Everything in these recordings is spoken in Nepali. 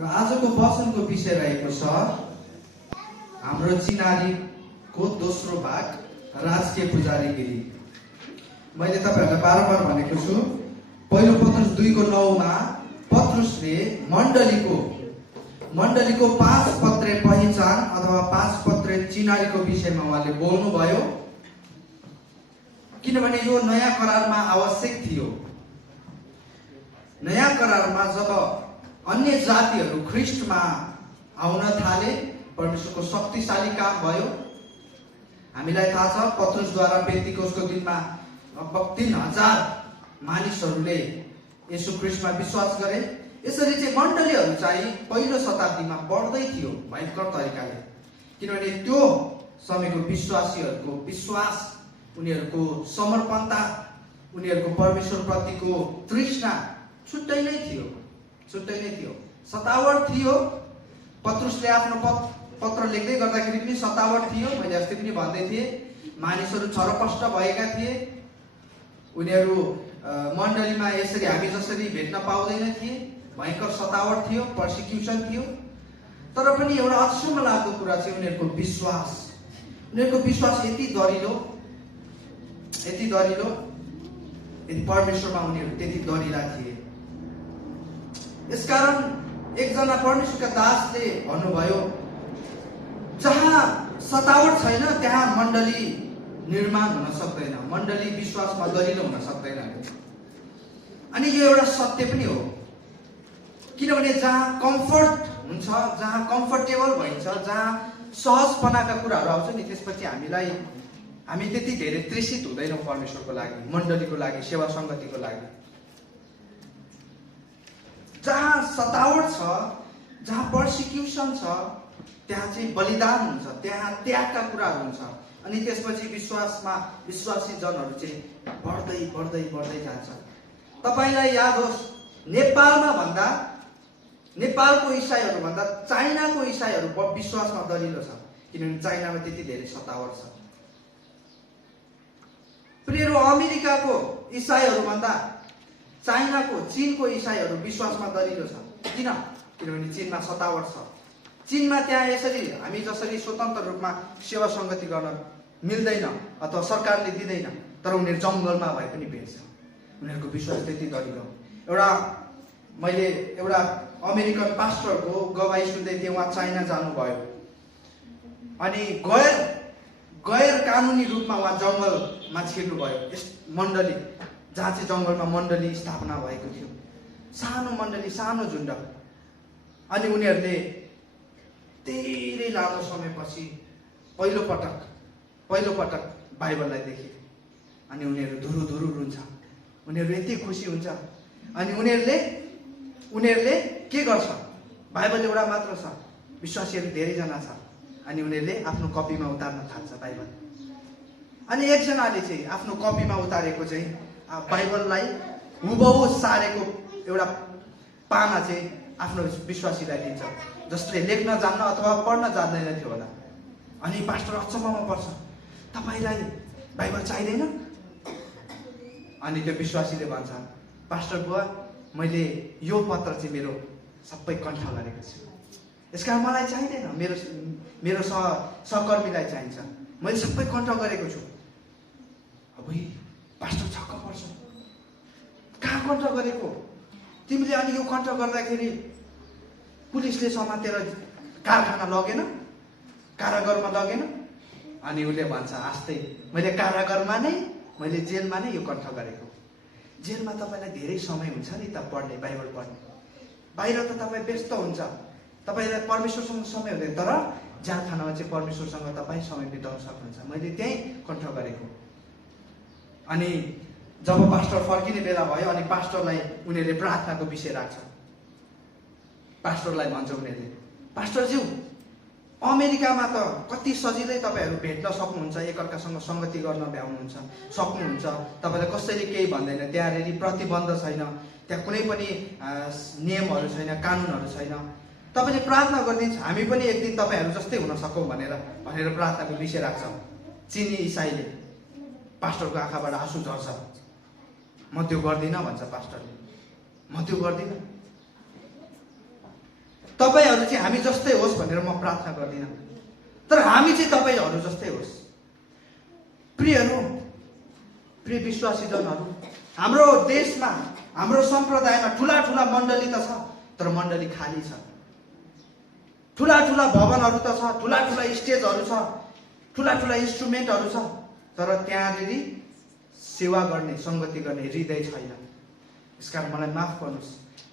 र आजको वचनको विषय रहेको छ हाम्रो चिनारीको दोस्रो भाग, राजकीय पुजारीगिरी। मैले तपाईहरुलाई बारम्बार भनेको छु, पहिलो पत्रुस 2:9 मा पत्रुसले मण्डलीको 5 पत्रे पहिचान अथवा 5 पत्रे चिनारीको विषयमा उहाँले बोल्नुभयो, किनभने यो नयाँ करारमा आवश्यक थियो। नयाँ करारमा जब अन्य जातिहरू ख्रिस्टमा आउन थाले, परमेश्वरको शक्तिशाली काम भयो। हामीलाई थाहा छ, पत्रुसद्वारा पेन्तिकोसको दिनमा लगभग 3000 मानिसहरूले येशू ख्रिस्टमा विश्वास गरे। यसरी चाहिँ मण्डलीहरू चाहिँ पहिलो शताब्दीमा बढ्दै थियो भयंकर तरिकाले, किनभने त्यो समयको विश्वासीहरूको विश्वास, उनीहरूको समर्पणता, उनीहरूको परमेश्वर प्रतिको तृष्णा छुट्टै नै थियो। सतावट थियो। पत्रुसले आफ्नो पत्र लेख्दै गर्दाखेरि पनि सतावट थियो। मैले अस्ति पनि भन्दै थिएँ, मानिसहरू छरपष्ट भएका थिए। उनीहरू मण्डलीमा यसरी हामी जसरी भेट्न पाउँदैन थिए। भयंकर सतावट थियो, पर्सिक्युसन थियो। तर पनि एउटा अचम्म लाग्दो कुरा चाहिँ उनीहरूको विश्वास यति दरिलो, यति परमेश्वरमा उनीहरू त्यति दरिला थिए। यसकारण एकजना परमेश्वरका दासले भन्नुभयो, जहाँ सतावट छैन त्यहाँ मण्डली निर्माण हुन सक्दैन, मण्डली विश्वासमा दरिलो हुन सक्दैन। अनि यो एउटा सत्य पनि हो, किनभने जहाँ कम्फर्ट हुन्छ, जहाँ कम्फर्टेबल भइन्छ, जहाँ सहजपनाका कुराहरू आउँछ नि, त्यसपछि हामी त्यति धेरै तृषित हुँदैनौँ परमेश्वरको लागि, मण्डलीको लागि, सेवा सङ्गतिको लागि। जहाँ सतावट छ, जहाँ पर्सिक्युसन छ, त्यहाँ चाहिँ बलिदान हुन्छ, त्यहाँ त्यागका कुराहरू हुन्छ। अनि त्यसपछि विश्वासी जनहरू चाहिँ बढ्दै जान्छ। तपाईलाई याद होस्, नेपालको इसाईहरू भन्दा चाइनाको इसाईहरू विश्वासमा दरिलो छ, किनभने चाइनामा त्यति धेरै सतावट छ। प्रियहरू, अमेरिकाको इसाईहरू भन्दा चीनको इसाईहरू विश्वासमा दरिलो छ। किनभने चीनमा सतावट छ। चीनमा त्यहाँ यसरी हामी जसरी स्वतन्त्र रूपमा सेवा सङ्गति गर्न मिल्दैन अथवा सरकारले दिँदैन, तर उनीहरू जङ्गलमा भए पनि भेट्छ। उनीहरूको विश्वास त्यति दरिलो। मैले एउटा अमेरिकन पास्टरको गवाही सुन्दै थिएँ। उहाँ चाइना जानुभयो अनि गैर कानुनी रूपमा उहाँ जङ्गलमा छिर्नुभयो। यस मण्डली जहाँ चाहिँ जङ्गलमा मण्डली स्थापना भएको थियो, सानो मण्डली, सानो झुण्ड। अनि उनीहरूले धेरै लामो समयपछि पहिलो पटक बाइबललाई देखे। अनि उनीहरू धुरु रुन्छ। उनीहरू यति खुसी हुन्छ। अनि उनीहरूले के गर्छ? बाइबल एउटा मात्र छ, विश्वासीहरू धेरैजना छ। अनि उनीहरूले आफ्नो कपीमा उतार्न थाल्छ बाइबल। अनि एकजनाले चाहिँ आफ्नो कपीमा उतारेको चाहिँ बाइबललाई हुबहु सारेको एउटा पाना चाहिँ आफ्नो विश्वासीलाई दिन्छ, जसले लेख्न जान्न अथवा पढ्न जान्दैन थियो होला। अनि पास्टर अचम्ममा पर्छ, तपाईलाई बाइबल चाहिँदैन? अनि त्यो विश्वासीले भन्छ, पास्टर बुवा, मैले यो पत्र चाहिँ मेरो सबै कण्ठ गरेको छु, यसकारण मलाई चाहिँदैन, मेरो सहकर्मीलाई चाहिन्छ, मैले सबै कण्ठ गरेको छु। अब पास्टर छक्क पर्छ, कहाँ कण्ठ गरेको तिमीले? अनि यो कण्ठ गर्दाखेरि पुलिसले समातेर कारागारमा लगेन? अनि उसले भन्छ, आस्तै मैले कारागारमा नै, मैले जेलमा नै यो कण्ठ गरेको। जेलमा तपाईँलाई धेरै समय हुन्छ नि त पढ्ने, बाइबल पढ्ने। बाहिर त तपाईँ व्यस्त हुन्छ, तपाईँलाई परमेश्वरसँग समय हुँदैन, तर जहाँ खानामा चाहिँ परमेश्वरसँग तपाईँ समय बिताउन सक्नुहुन्छ। मैले त्यहीँ कण्ठ गरेको। अनि जब पास्टर फर्किने बेला भयो, अनि पास्टरलाई उनीहरूले प्रार्थनाको विषय राख्छ। पास्टरलाई भन्छ उनीहरूले, पास्टरज्यू, अमेरिकामा त कति सजिलै तपाईँहरू भेट्न सक्नुहुन्छ, एकअर्कासँग सङ्गति गर्न भ्याउनुहुन्छ, सक्नुहुन्छ। तपाईँलाई कसैले केही भन्दैन, त्यहाँनिर प्रतिबन्ध छैन, त्यहाँ कुनै पनि नियमहरू छैन, कानुनहरू छैन। तपाईँले प्रार्थना गरिदिन्छ, हामी पनि एक दिन तपाईँहरू जस्तै हुन सकौँ भनेर प्रार्थनाको विषय राख्छ। चिनी इसाईले, पास्टरको आँखाबाट आँसु झर्छ। म त्यो गर्दिनँ भन्छ पास्टरले, म त्यो गर्दिनँ। तपाईहरू चाहिँ हामी जस्तै होस् भनेर म प्रार्थना गर्दिनँ, तर हामी चाहिँ तपाईहरू जस्तै होस्। प्रियहरू, प्रिय विश्वासीजनहरू, हाम्रो देशमा हाम्रो सम्प्रदायमा ठुला ठुला मण्डली त छ, तर मण्डली खाली छ। ठुला ठुला भवनहरू त छ, ठुला ठुला स्टेजहरू छ, ठुला ठुला इन्स्ट्रुमेन्टहरू छ, तर त्यहाँनिर सेवा गर्ने, संगति गर्ने हृदय छैन। यसकारण मलाई माफ गर्नुहोस्,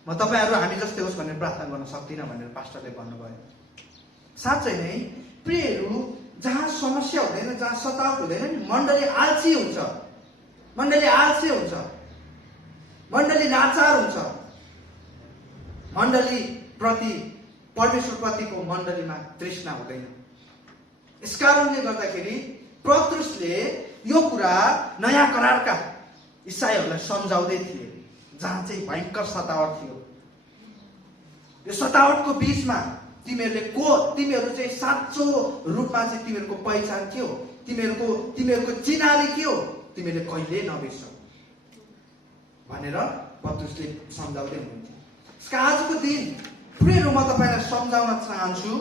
म तपाईहरू हामी जस्तै होस् भनेर प्रार्थना गर्न सक्दिनँ भनेर पास्टरले भन्नुभयो। साँच्चै नै प्रियहरू, जहाँ समस्या हुँदैन, जहाँ सतावट हुँदैन नि, मण्डली आल्सी हुन्छ, मण्डली आल्सी हुन्छ, मण्डली लाचार हुन्छ। मण्डली प्रति, परमेश्वर प्रतिको मण्डलीमा तृष्णा हुँदैन। यसकारणले गर्दाखेरि पत्रुसले यो कुरा नयाँ करारका इसाईहरूलाई सम्झाउँदै थिए, जहाँ चाहिँ भयङ्कर सतावट थियो। यो सतावटको बीचमा तिमीहरू चाहिँ साँचो रूपमा चाहिँ तिमीहरूको पहिचान के हो, तिमीहरूको चिनारी के हो, तिमीहरूले कहिले नबिर्सौ भनेर पत्रुसले सम्झाउँदै हुनुहुन्थ्यो। यसका आजको दिन प्रियहरू, म तपाईँलाई सम्झाउन चाहन्छु,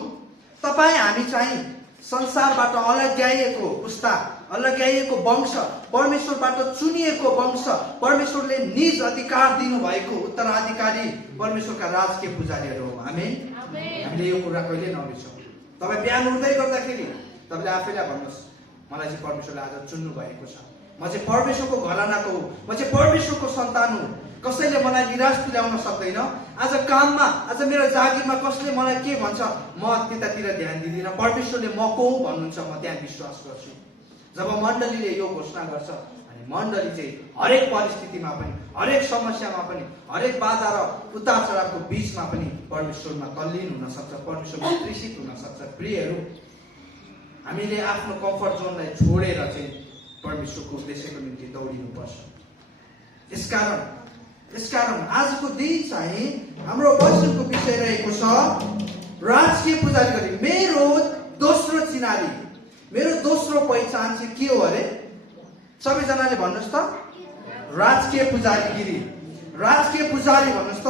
तपाईँ हामी चाहिँ संसारबाट अलग्याइएको पुस्ता, अलग्याइएको वंश, परमेश्वरबाट चुनिएको वंश, परमेश्वरले निज अधिकार दिनुभएको उत्तराधिकारी परमेश्वरका राजकीय पुजारीहरू हो। आमेन। हामीले यो कुरा कहिले नबिर्सौँ। तपाईँ बिहान उठ्दै गर्दाखेरि तपाईँले आफैलाई भन्नुहोस्, मलाई चाहिँ परमेश्वरले आज चुन्नु भएको छ, म चाहिँ परमेश्वरको घरानाको हो, म चाहिँ परमेश्वरको सन्तान हुँ। कसैले मलाई निराश तुल्याउन सक्दैन। आज काममा, आज मेरो जागिरमा कसले मलाई के भन्छ, म त्यतातिर ध्यान दिँदिनँ। परमेश्वरले म को हुँ भन्नुहुन्छ, म त्यहाँ विश्वास गर्छु। जब मण्डलीले यो घोषणा गर्छ, अनि मण्डली चाहिँ हरेक परिस्थितिमा पनि, हरेक समस्यामा पनि, हरेक बाधा र उतार चढावको बीचमा पनि परमेश्वरमा तल्लीन हुन सक्छ, परमेश्वरमा तृषित हुन सक्छ। प्रियहरू, हामीले आफ्नो कम्फर्ट जोनलाई छोडेर चाहिँ परमेश्वरको उद्देश्यको निम्ति दौडिनुपर्छ। यसकारण आजको दिन चाहिँ हाम्रो वचनको विषय रहेको छ राजकीय पुजारी गरी। मेरो दोस्रो चिनारी, मेरो दोस्रो पहिचान चाहिँ के हो अरे? सबैजनाले भन्नुहोस् त, राजकीय पुजारीगिरी। राजकीय पुजारी भन्नुहोस् त,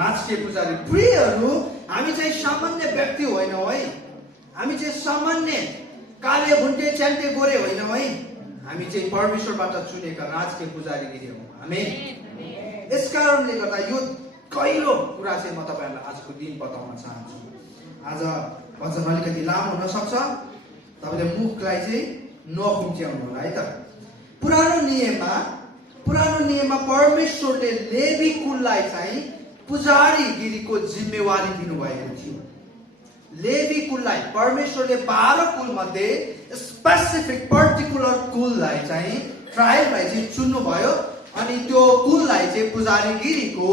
राजकीय पुजारी। प्रियहरू, हामी चाहिँ सामान्य व्यक्ति होइनौँ है, हामी चाहिँ सामान्य काले भुन्टे च्यान्टे गोरे होइनौँ है, हामी चाहिँ परमेश्वरबाट चुनेका राजकीय पुजारीगिरी हौँ। आमेन। यस कारणले गर्दा यो गहिरो कुरा चाहिँ म तपाईँहरूलाई आजको दिन बताउन चाहन्छु। आज वचन अलिकति लामो हुन सक्छ, तपाईँले मुखलाई चाहिँ नखुम्च्याउनु होला है त। पुरानो नियममा परमेश्वरले लेवी कुललाई चाहिँ पुजारीगिरीको जिम्मेवारी दिनुभएको थियो। लेवी कुललाई परमेश्वरले 12 कुल मध्ये स्पेसिफिक पर्टिकुलर कुललाई चाहिँ ट्राइबलाई चाहिँ चुन्नुभयो, अनि त्यो कुललाई चाहिँ पुजारीगिरीको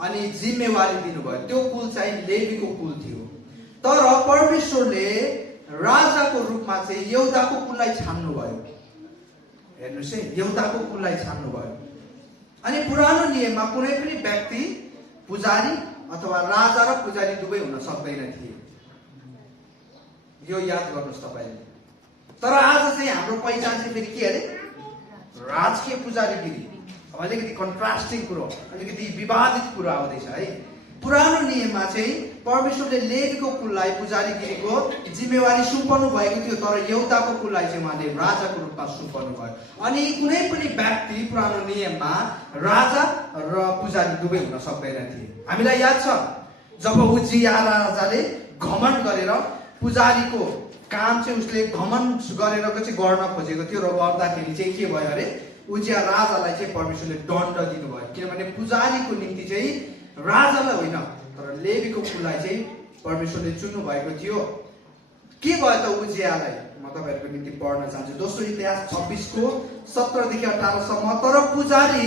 अनि जिम्मेवारी दिनुभयो। त्यो कुल चाहिँ लेवीको कुल थियो। तर परमेश्वरले राजाको रूपमा चाहिँ यहुदाको कुललाई छान्नुभयो। हेर्नुहोस् है, यहुदाको कुललाई छान्नुभयो। अनि पुरानो नियममा कुनै पनि व्यक्ति पुजारी अथवा राजा र पुजारी दुवै हुन सक्दैन थिए। यो याद गर्नुहोस् तपाईँले। तर आज चाहिँ हाम्रो पहिचान चाहिँ फेरि के अरे? राजकीय पुजारीगिरी। अब अलिकति कन्ट्रास्टिङ कुरो, अलिकति विवादित कुरो आउँदैछ है। पुरानो नियममा चाहिँ परमेश्वरले लेवीको कुललाई पुजारीगिरीको जिम्मेवारी सुम्पनु भएको थियो, तर यहुदाको कुललाई चाहिँ उहाँले राजाको रूपमा सुम्पनु भयो। अनि कुनै पनि व्यक्ति पुरानो नियममा राजा र पुजारी दुवै हुन सक्दैन थिए। हामीलाई याद छ, जब उजिया राजाले घमण्ड गरेर पुजारीको काम चाहिँ उसले घमण्ड गरेर चाहिँ गर्न खोजेको थियो, र गर्दाखेरि चाहिँ के भयो अरे? उजिया राजालाई चाहिँ परमेश्वरले दण्ड दिनुभयो, किनभने पुजारीको निम्ति चाहिँ राजालाई होइन तर लेवीको कुललाई चाहिँ परमेश्वरले चुन्नु भएको थियो। के भयो त उजियालाई? म तपाईँहरूको निम्ति पढ्न चाहन्छु। दोस्रो इतिहास 26को 17 देखि 18 सम्म। तर पुजारी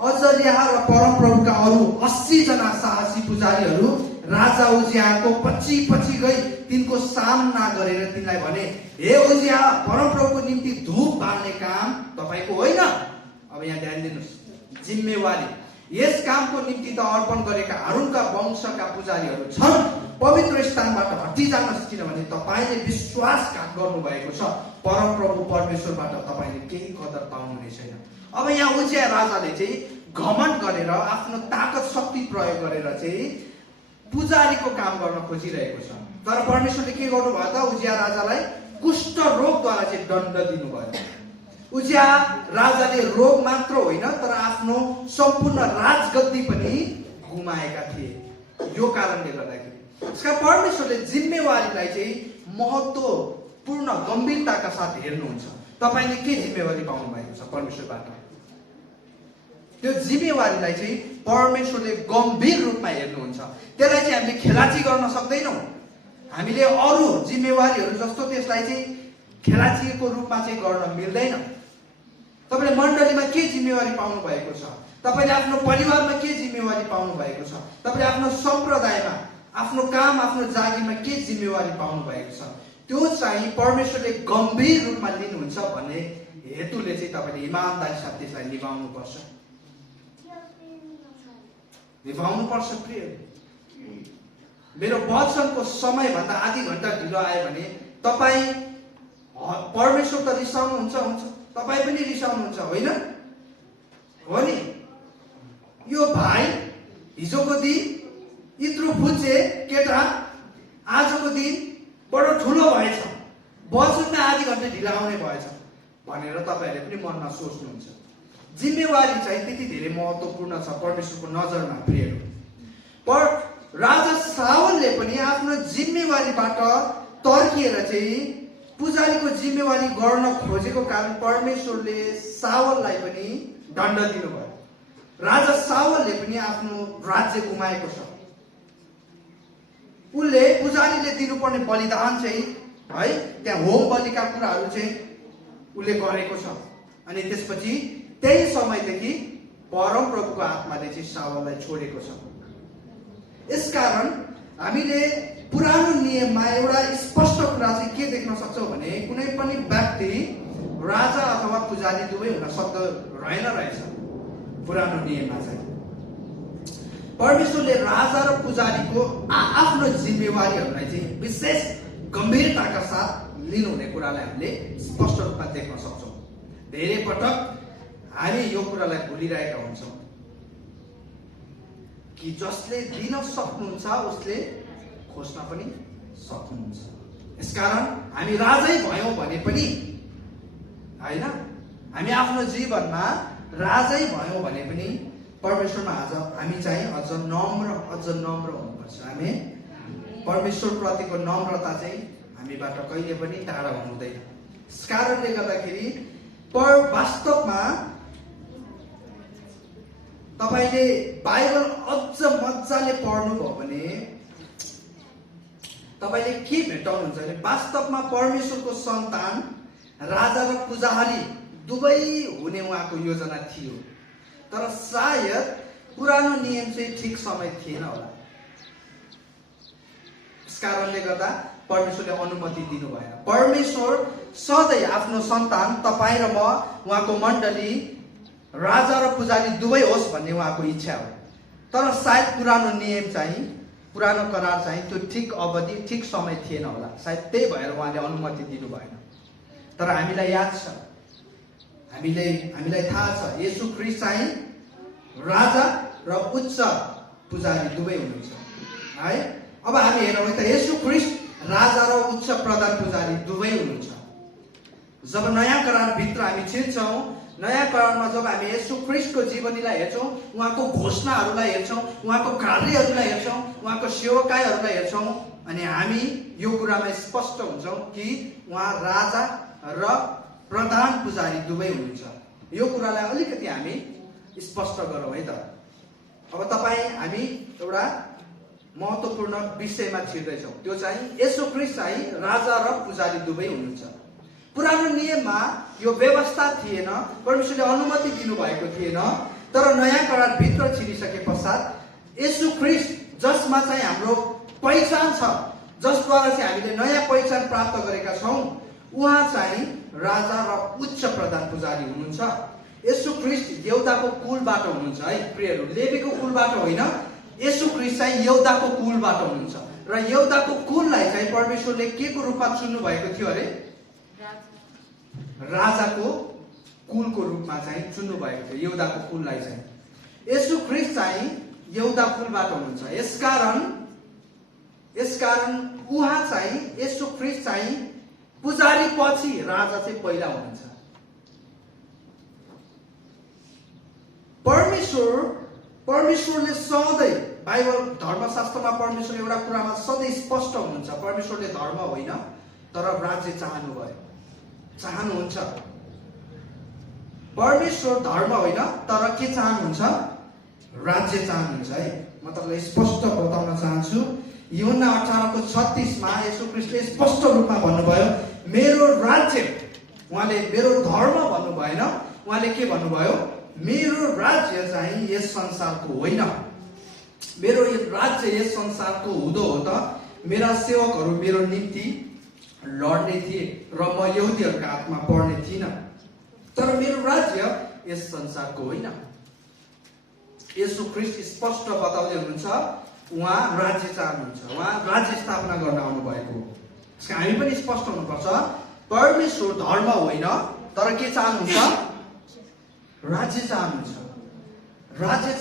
अजर्याह र परमप्रभुका अरू 80 जना साहसी पुजारीहरू राजा उजियाको पछि गई तिनको सामना गरेर तिनलाई भने, हे उजिया, परमप्रभुको निम्ति धूप बाल्ने काम तपाईँको होइन। अब यहाँ ध्यान दिनुहोस्, जिम्मेवारी। यस कामको निम्ति त अर्पण गरेका हारूनका वंशका पुजारीहरू छन्। पवित्र स्थानबाट हटिजानुहोस्, किनभने तपाईँले विश्वासघात गर्नुभएको छ। परमप्रभु परमेश्वरबाट तपाईँले केही कदर पाउनुहुने छैन। अब यहाँ उजिया राजाले चाहिँ घमण्ड गरेर आफ्नो ताकत शक्ति प्रयोग गरेर चाहिँ पुजारीको काम गर्न खोजिरहेको छ। तर परमेश्वरले के गर्नुभयो त? उजिया राजालाई कुष्ठ रोगद्वारा चाहिँ दण्ड दिनुभयो। उजिया राजाले रोग मात्र होइन तर आफ्नो सम्पूर्ण राजगद्दी पनि गुमाएका थिए यो कारणले गर्दाखेरि। यसका परमेश्वरले जिम्मेवारीलाई चाहिँ महत्त्वपूर्ण गम्भीरताका साथ हेर्नुहुन्छ। तपाईले के जिम्मेवारी पाउनु भएको छ परमेश्वरबाट? त्यो जिम्मेवारीलाई चाहिँ परमेश्वरले गम्भीर रूपमा हेर्नुहुन्छ। त्यसलाई चाहिँ हामीले खेलाची गर्न सक्दैनौँ। हामीले अरू जिम्मेवारीहरू जस्तो त्यसलाई चाहिँ खेलाचीको रूपमा चाहिँ गर्न मिल्दैन। तपाईले मण्डलीमा के जिम्मेवारी पाउनु भएको छ? तपाईले आफ्नो परिवारमा के जिम्मेवारी पाउनु भएको छ? तपाईले आफ्नो सम्प्रदायमा, आफ्नो काम, आफ्नो जागिरमा के जिम्मेवारी पाउनु भएको छ? त्यो चाहिँ परमेश्वरले गम्भीर रूपमा लिनुहुन्छ भन्ने हेतुले चाहिँ तपाईले इमानदारी साथ त्यसलाई निभाउनु पर्छ। प्रिय, मेरो वचनको समयभन्दा आधी घण्टा ढिलो आयो भने तपाईँ परमेश्वर त रिसाउनुहुन्छ, हुन्छ, तपाईँ पनि रिसाउनुहुन्छ, होइन? हो नि? यो भाइ हिजोको दिन यत्रो फुच्चे केटा आजको दिन बडो ठुलो भएछ, वचनमा आधी घण्टा ढिलो आउने भएछ भनेर तपाईँहरूले पनि मनमा सोच्नुहुन्छ। जिम्मेवारी चाहिँ त्यति धेरै महत्त्वपूर्ण छ परमेश्वरको नजरमा प्रियहरू। पर राजा साउलले पनि आफ्नो जिम्मेवारीबाट तर्किएर चाहिँ पुजारीको जिम्मेवारी गर्न खोजेको कारण परमेश्वरले साउललाई पनि दण्ड दिनुभयो। राजा साउलले पनि आफ्नो राज्य गुमाएको छ। उसले पुजारीले दिनुपर्ने बलिदान चाहिँ है त्यहाँ होम बलिका कुराहरू चाहिँ उसले गरेको छ। अनि त्यसपछि त्यही समयदेखि परम प्रभुको आत्माले चाहिँ साउललाई छोडेको छ। यसकारण हामीले पुरानो नियममा एउटा स्पष्ट कुरा चाहिँ के देख्न सक्छौँ भने कुनै पनि व्यक्ति राजा अथवा पुजारी दुवै हुन सक्दो रहेछ। पुरानो नियममा चाहिँ परमेश्वरले राजा र पुजारीको आफ्नो जिम्मेवारीहरूलाई चाहिँ विशेष गम्भीरताका साथ लिनुहुने कुरालाई हामीले स्पष्ट रूपमा देख्न सक्छौँ। धेरै पटक हामी यो कुरालाई भुलिरहेका हुन्छौँ कि जसले दिन सक्नुहुन्छ उसले खोज्न पनि सक्नुहुन्छ। यसकारण हामी राजै भयौँ भने पनि होइन, हामी आफ्नो जीवनमा राजै भयौँ भने पनि परमेश्वरमा आज हामी चाहिँ अझ नम्र हुनुपर्छ। हामी परमेश्वर प्रतिको नम्रता चाहिँ हामीबाट कहिले पनि टाढा हुनु हुँदैन। यस कारणले गर्दाखेरि वास्तवमा तपाईले बाइबल अझ मजाले पढ्नुभयो भने तपाईले के भेट्टाउनुहुन्छ भने वास्तवमा परमेश्वरको सन्तान राजा र पुजारी दुवै हुने उहाँको योजना थियो। तर सायद पुरानो नियम चाहिँ ठिक समय थिएन होला। यस कारणले गर्दा परमेश्वरले अनुमति दिनु भएन। परमेश्वर सधैँ आफ्नो सन्तान तपाईँ र म, उहाँको मण्डली राजा र पुजारी दुवै होस् भन्ने उहाँको इच्छा हो। तर सायद पुरानो नियम चाहिँ, पुरानो करार चाहिँ त्यो ठिक अवधि, ठिक समय थिएन होला। सायद त्यही भएर उहाँले अनुमति दिनु भएन। तर हामीलाई याद छ, हामीलाई थाहा छ येशू ख्रीष्ट चाहिँ राजा र उच्च पुजारी दुवै हुनुहुन्छ है। अब हामी हेरौँ त येशू ख्रीष्ट राजा र उच्च प्रधान पुजारी दुवै हुनुहुन्छ। जब नयाँ करार भित्र हामी छिर्छौँ, नयाँ करारमा जब हामी येशू ख्रीष्टको जीवनीलाई हेर्छौँ, उहाँको घोषणाहरूलाई हेर्छौँ, उहाँको कार्यहरूलाई हेर्छौँ, उहाँको सेवकाईहरूलाई हेर्छौँ, अनि हामी यो कुरामा स्पष्ट हुन्छौँ कि उहाँ राजा र प्रधान पुजारी दुवै हुनुहुन्छ। यो कुरालाई अलिकति हामी स्पष्ट गरौँ है त। अब हामी एउटा महत्त्वपूर्ण विषयमा छिर्दैछौँ। त्यो चाहिँ येशू ख्रीष्ट चाहिँ राजा र पुजारी दुवै हुनुहुन्छ। पुरानो नियममा यो व्यवस्था थिएन, परमेश्वरले अनुमति दिनुभएको थिएन। तर नयाँ करार भित्र छिरिसके पश्चात येशू ख्रीष्ट जसमा चाहिँ हाम्रो पहिचान छ, जसद्वारा चाहिँ हामीले नयाँ पहिचान प्राप्त गरेका छौँ, उहाँ चाहिँ राजा र उच्च प्रधान पुजारी हुनुहुन्छ। येशू ख्रीष्ट यहुदाको कुलबाट हुनुहुन्छ है प्रियहरू, लेवीको कुलबाट होइन। येशू ख्रीष्ट चाहिँ यहुदाको कुलबाट हुनुहुन्छ र यहुदाको कुललाई चाहिँ परमेश्वरले के को रूपमा चुन्नु भएको थियो अरे? राजाको कुलको रूपमा चाहिँ चुन्नु भएको थियो यहुदाको कुललाई चाहिँ। येशू ख्रीष्ट चाहिँ यहुदा कुलबाट हुनुहुन्छ। यसकारण यसकारण उहाँ चाहिँ येशू ख्रीष्ट चाहिँ पुजारी पछि राजा चाहिँ पहिला हुनुहुन्छ। परमेश्वरले सधैँ बाइबल धर्मशास्त्रमा परमेश्वर एउटा कुरामा सधैँ स्पष्ट हुनुहुन्छ। परमेश्वरले धर्म होइन तर राज्य चाहनुहुन्छ। परमेश्वर धर्म होइन तर के चाहनुहुन्छ? राज्य चाहनुहुन्छ है। म तपाईँलाई स्पष्ट बताउन चाहन्छु। यूहन्ना 18:36 मा येशू ख्रीष्टले स्पष्ट रूपमा भन्नुभयो मेरो राज्य, उहाँले मेरो धर्म भन्नु भएन, उहाँले के भन्नुभयो? मेरो राज्य चाहिँ यस संसारको होइन। मेरो राज्य यस संसारको हुँदो हो त मेरा सेवकहरू मेरो निम्ति लड्ने थिए र म यहुदीहरूको हातमा पर्ने थिइनँ। तर मेरो राज्य यस संसारको होइन। येशू ख्रीष्ट स्पष्ट बताउँदै हुनुहुन्छ उहाँ राज्य चाहनुहुन्छ, उहाँ राज्य स्थापना गर्न आउनु भएको हो। हामी पनि स्पष्ट हुनुपर्छ। परमेश्वर धर्म होइन तर के चाहनुहुन्छ? राज्य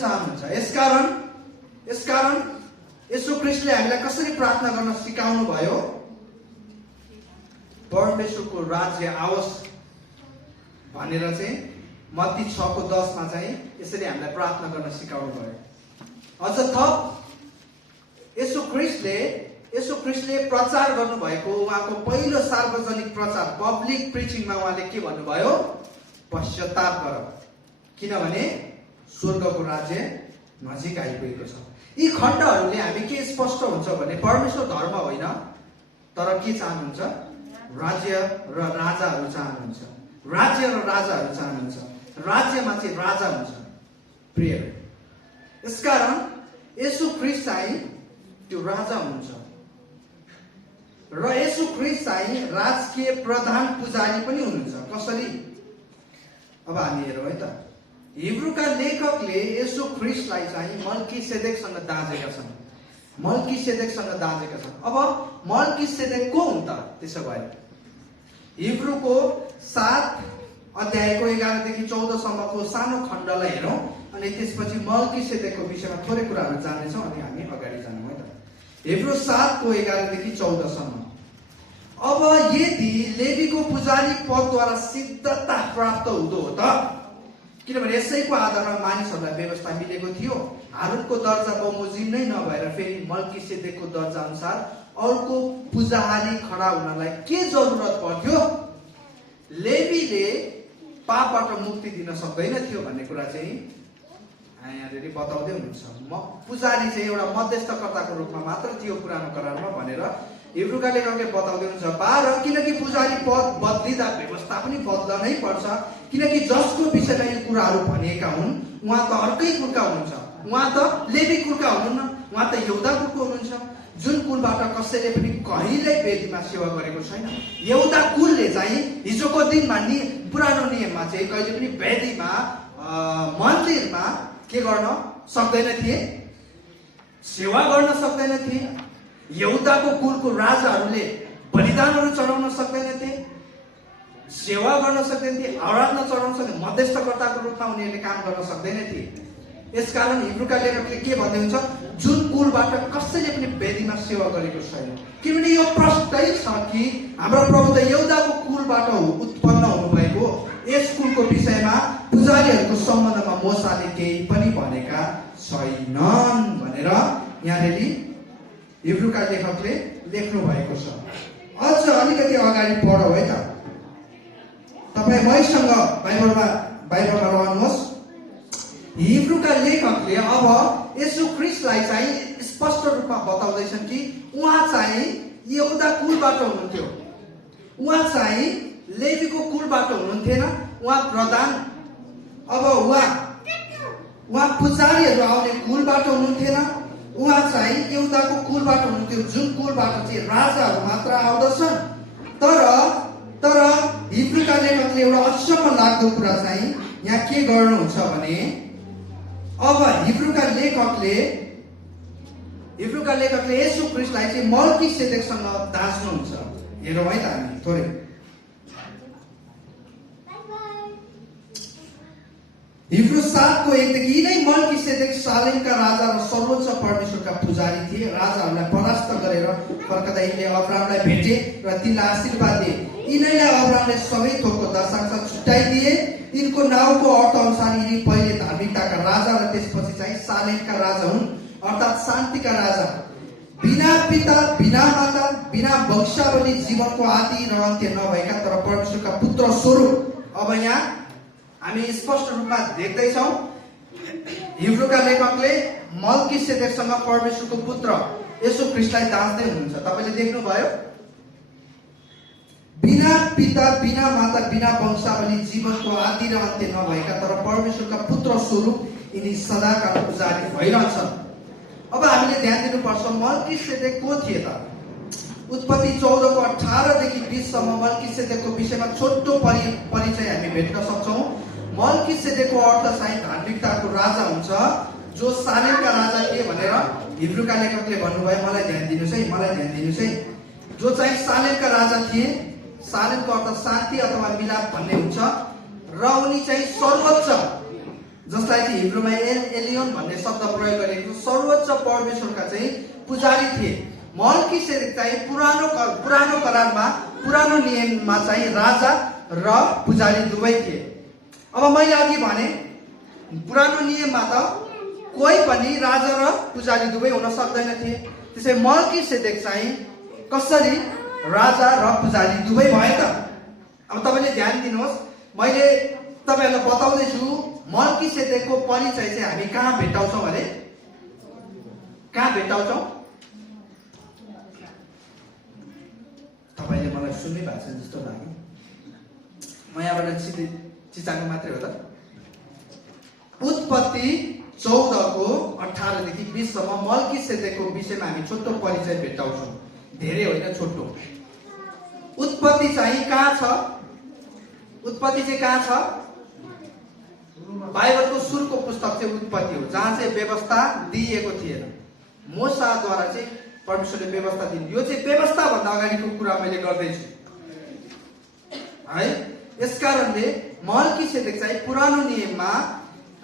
चाहनुहुन्छ। यसकारण येशू ख्रीष्टले हामीलाई कसरी प्रार्थना गर्न सिकाउनु भयो? परमेश्वरको राज्य आओस् भनेर चाहिँ मत्ती 6:10 मा चाहिँ यसरी हामीलाई प्रार्थना गर्न सिकाउनु भयो। अझ थप येशू ख्रीष्टले प्रचार गर्नुभएको उहाँको पहिलो सार्वजनिक प्रचार पब्लिक प्रिचिङमा उहाँले के भन्नुभयो? पश्चाताप गर, किनभने स्वर्गको राज्य नजिक आइपुगेको छ। यी खण्डहरूले हामी के स्पष्ट हुन्छ भने परमेश्वर धर्म होइन तर के चाहनुहुन्छ? राज्य र राजाहरू चाहनुहुन्छ। राज्यमा चाहिँ राजा हुन्छ। प्रिय, यसकारण येशू ख्रीष्ट चाहिँ त्यो राजा हुनुहुन्छ र येशू ख्रीष्ट चाहिँ राजकीय प्रधान पुजारी पनि हुनुहुन्छ। कसरी? अब हामी हेरौँ है त। हिब्रूका लेखकले येशू ख्रीष्टलाई चाहिँ मल्कीसेदेकसँग दाँजेका छन्। अब मल्कीसेदेक को हुन् त? त्यसो भए हिब्रूको 7 अध्यायको 11 देखि 14 सम्मको सानो खण्डलाई हेरौँ अनि त्यसपछि मल्कीसेदेकको विषयमा थोरै कुराहरू जान्नेछौँ अनि हामी अगाडि जान्छौँ है त। हिब्रू 7:11 देखि 14 सम्म। अब यदि लेवीको पुजारी पदद्वारा सिद्धता प्राप्त हुँदो हो त, किनभने यसैको आधारमा मानिसहरूलाई व्यवस्था मिलेको थियो। हारूनको दर्जा बमोजिम नै नभएर फेरि मल्कीसेदेकको दर्जा अनुसार अर्को पुजारी खडा हुनलाई के जरुरत पर्थ्यो? लेवीले पापबाट मुक्ति दिन सक्दैन थियो भन्ने कुरा चाहिँ यहाँनिर बताउँदै हुनुहुन्छ। पुजारी चाहिँ एउटा मध्यस्थकर्ताको रूपमा मात्र थियो पुरानो करारमा भनेर हिब्रूका लेखकले बताउँदै हुनुहुन्छ। 12 किनकि पुजारी पद बदलिँदा व्यवस्था पनि बदल्नै पर्छ, किनकि जसको विषयमा यो कुराहरू भनिएका हुन् उहाँ त अर्कै कुलका हुनुहुन्छ। उहाँ त लेवी कुलका हुनुहुन्न, उहाँ त यहुदा कुलको हुनुहुन्छ, जुन कुलबाट कसैले पनि कहिल्यै वेदीमा सेवा गरेको छैन। यहुदा कुलले चाहिँ हिजोको दिनमा पुरानो नियममा चाहिँ कहिले पनि वेदीमा मन्दिरमा के गर्न सक्दैन थिए? सेवा गर्न सक्दैन थिए। यहुदाको कुलको राजाहरूले बलिदानहरू चढाउन सक्दैनथे, सेवा गर्न सक्दैन थिए, आराधना चढाउन सक्दैन, मध्यस्थकर्ताको रूपमा उनीहरूले काम गर्न सक्दैन थिए। यसकारण हिब्रूका लेखकले के भन्दै हुन्छ? जुन कुलबाट कसैले पनि वेदीमा सेवा गरेको छैन। किनभने यो प्रश्नै छ कि हाम्रो प्रभु त यहुदाको कुलबाट उत्पन्न हुनुभएको, यस कुलको विषयमा पुजारीहरूको सम्बन्धमा मोसाले केही पनि भनेका छैनन् भनेर यहाँनिर हिब्रूका लेखकले लेख्नु भएको छ। अझ अलिकति अगाडि पढौँ है त। तपाईँ मैसँग बाइबलमा रहनुहोस्। हिब्रूका लेखकले अब येशू ख्रीष्टलाई चाहिँ स्पष्ट रूपमा बताउँदैछन् कि उहाँ चाहिँ यहुदा कुलबाट हुनुहुन्थ्यो, उहाँ चाहिँ लेवीको कुलबाट हुनुहुन्थेन, उहाँ प्रधान। अब उहाँ पुजारीहरू आउने कुलबाट हुनुहुन्थेन, उहाँ चाहिँ यहुदाको कुलबाट हुनुहुन्थ्यो, जुन कुलबाट चाहिँ राजाहरू मात्र आउँदछन्। तर हिब्रूका लेखकले एउटा अचम्म लाग्दो कुरा चाहिँ यहाँ के गर्नुहुन्छ भने अब हिब्रूका लेखकले येशू ख्रीष्टलाई चाहिँ मल्कीसेदेकसँग दाँच्नुहुन्छ। हेरौँ है त हामी थोरै। हिब्रू 7:1 देखि यिनै मल्किसेदेक सालेमका राजा र सर्वोच्च परमेश्वरका पुजारी थिए। राजाहरूलाई परास्त गरेर फर्कदा यिनले अब्रामलाई भेटे र तिनलाई आशीर्वाद दिए। यिनैलाई अब्रामले सबै थोकको दशांश छुट्याइदिए। यिनको नाउँको अर्थ अनुसार यिनी पहिले धार्मिकताका राजा र त्यसपछि चाहिँ सालेमका राजा हुन्, अर्थात् शान्तिका राजा। बिना पिता, बिना माता, बिना वंशावली, जीवनको आदि र अन्त्य नभएका तर परमेश्वरका पुत्र स्वरूप। अब यहाँ हामी स्पष्ट रूपमा देख्दैछौँ हिब्रूका लेखकले मल्किसेदेकसँग परमेश्वरको पुत्र येशू ख्रीष्टलाई दाँच्दै हुनुहुन्छ। तपाईले देख्नुभयो, बिना पिता, बिना माता, बिना वंशावली, जीवनको आदि र अन्त्य नभएका तर परमेश्वरका पुत्र स्वरूप यिनी सदाका पुजारी भइरहन्छन्। अब हामीले ध्यान दिनुपर्छ, मल्किसेदेक को थिए त? उत्पत्ति 14:18 देखि 20 सम्म मल्किसेदेकको विषयमा छोटो परिचय हामी भेट्न सक्छौँ। मल्किसेदेकको अर्थ चाहिँ धार्मिकताको राजा हुन्छ, जो सालेमका राजा थिए भनेर हिब्रूका लेखकले भन्नुभयो। मलाई ध्यान दिनुहोस् है। जो चाहिँ सालेमका राजा थिए, सालेमको अर्थ शान्ति अथवा मिलाप भन्ने हुन्छ, र उनी चाहिँ सर्वोच्च, जसलाई चाहिँ हिब्रूमा एलियोन भन्ने शब्द प्रयोग गरिएको, सर्वोच्च परमेश्वरका चाहिँ पुजारी थिए। मल्किसेदेक चाहिँ पुरानो करारमा, पुरानो नियममा चाहिँ राजा र पुजारी दुवै थिए। अब मैले अघि भने पुरानो नियममा त कोही पनि राजा र पुजारी दुवै हुन सक्दैन थिए। त्यसै मल्किसेदेक चाहिँ कसरी राजा र पुजारी दुवै भए त? अब तपाईले ध्यान दिनुहोस्, मैले तपाईहरुलाई बताउँदैछु मल्किसेदेकको परिचय चाहिँ हामी कहाँ भेट्टाउँछौँ भने, कहाँ भेट्टाउँछौँ? तपाईले मलाई सुन्नै भएको छ जस्तो लाग्यो। म यहाँबाट सिधै चिचाको मात्रै हो त। उत्पत्ति 14:18 देखि 20 सम्म मल्किसेदेकको विषयमा हामी छोटो परिचय भेट्टाउँछौँ, धेरै होइन, छोटो। उत्पत्ति चाहिँ कहाँ छ? उत्पत्ति चाहिँ कहाँ छ? बाइबलको सुरुको पुस्तक चाहिँ उत्पत्ति हो, जहाँ चाहिँ व्यवस्था दिइएको थिएन। मोसाद्वारा चाहिँ परमेश्वरले व्यवस्था दिनु। यो चाहिँ व्यवस्था भन्दा अगाडिको कुरा मैले गर्दैछु है। यसकारणले मल्किसेदेक चाहिँ पुरानो नियममा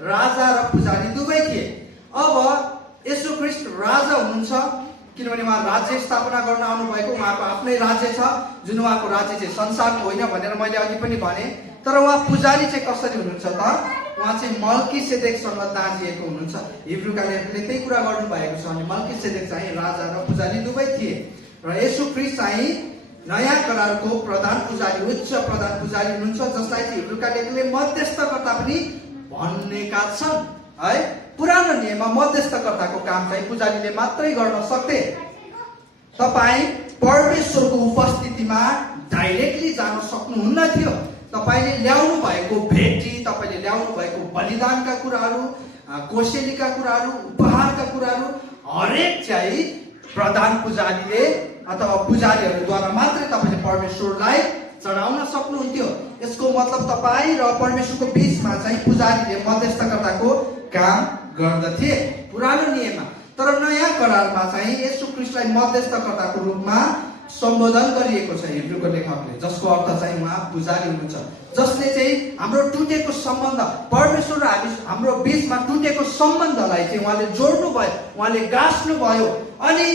राजा र पुजारी दुवै थिए। अब येशू ख्रीष्ट राजा हुनुहुन्छ, किनभने उहाँ राज्य स्थापना गर्न आउनु भएको। उहाँको आफ्नै राज्य छ, जुन उहाँको राज्य चाहिँ संसारको होइन भनेर मैले अघि पनि भने। तर उहाँ पुजारी चाहिँ कसरी हुनुहुन्छ त? उहाँ चाहिँ मल्किसेदेकसँग दाँजिएको हुनुहुन्छ। हिब्रूका लेखकले त्यही कुरा गर्नु भएको छ। अनि मल्किसेदेक चाहिँ राजा र पुजारी दुवै थिए। र येशू ख्रीष्ट चाहिँ नयाँ करारको प्रधान पुजारी, उच्च प्रधान पुजारी हुनुहुन्छ, जसलाई चाहिँ हिब्रूका लेखकले मध्यस्थकर्ता पनि भनेका छन् है। पुरानो नियममा मध्यस्थकर्ताको काम चाहिँ पुजारीले मात्रै गर्न सक्थे। तपाईँ परमेश्वरको उपस्थितिमा डाइरेक्टली जान सक्नुहुन्न थियो। तपाईले ल्याउनु भएको भेटी, तपाईले ल्याउनु भएको बलिदानका कुराहरू, कोसेलीका कुराहरू, उपहारका कुराहरू हरेक चाहिँ प्रधान पुजारीले अथवा पुजारीहरूद्वारा मात्रै तपाईले परमेश्वरलाई चढाउन सक्नुहुन्थ्यो। यसको मतलब तपाईँ र परमेश्वरको बीचमा चाहिँ पुजारीले मध्यस्थकर्ताको काम गर्दथे पुरानो नियममा। तर नयाँ करारमा चाहिँ येशू ख्रीष्टलाई मध्यस्थकर्ताको रूपमा सम्बोधन गरिएको छ हिब्रूको लेखकले, जसको अर्थ चाहिँ उहाँ पुजारी हुनुहुन्छ, जसले चाहिँ हाम्रो टुटेको सम्बन्ध, परमेश्वर र हाम्रो बीचमा टुटेको सम्बन्धलाई चाहिँ उहाँले जोड्नु भयो, उहाँले गाँच्नु भयो। अनि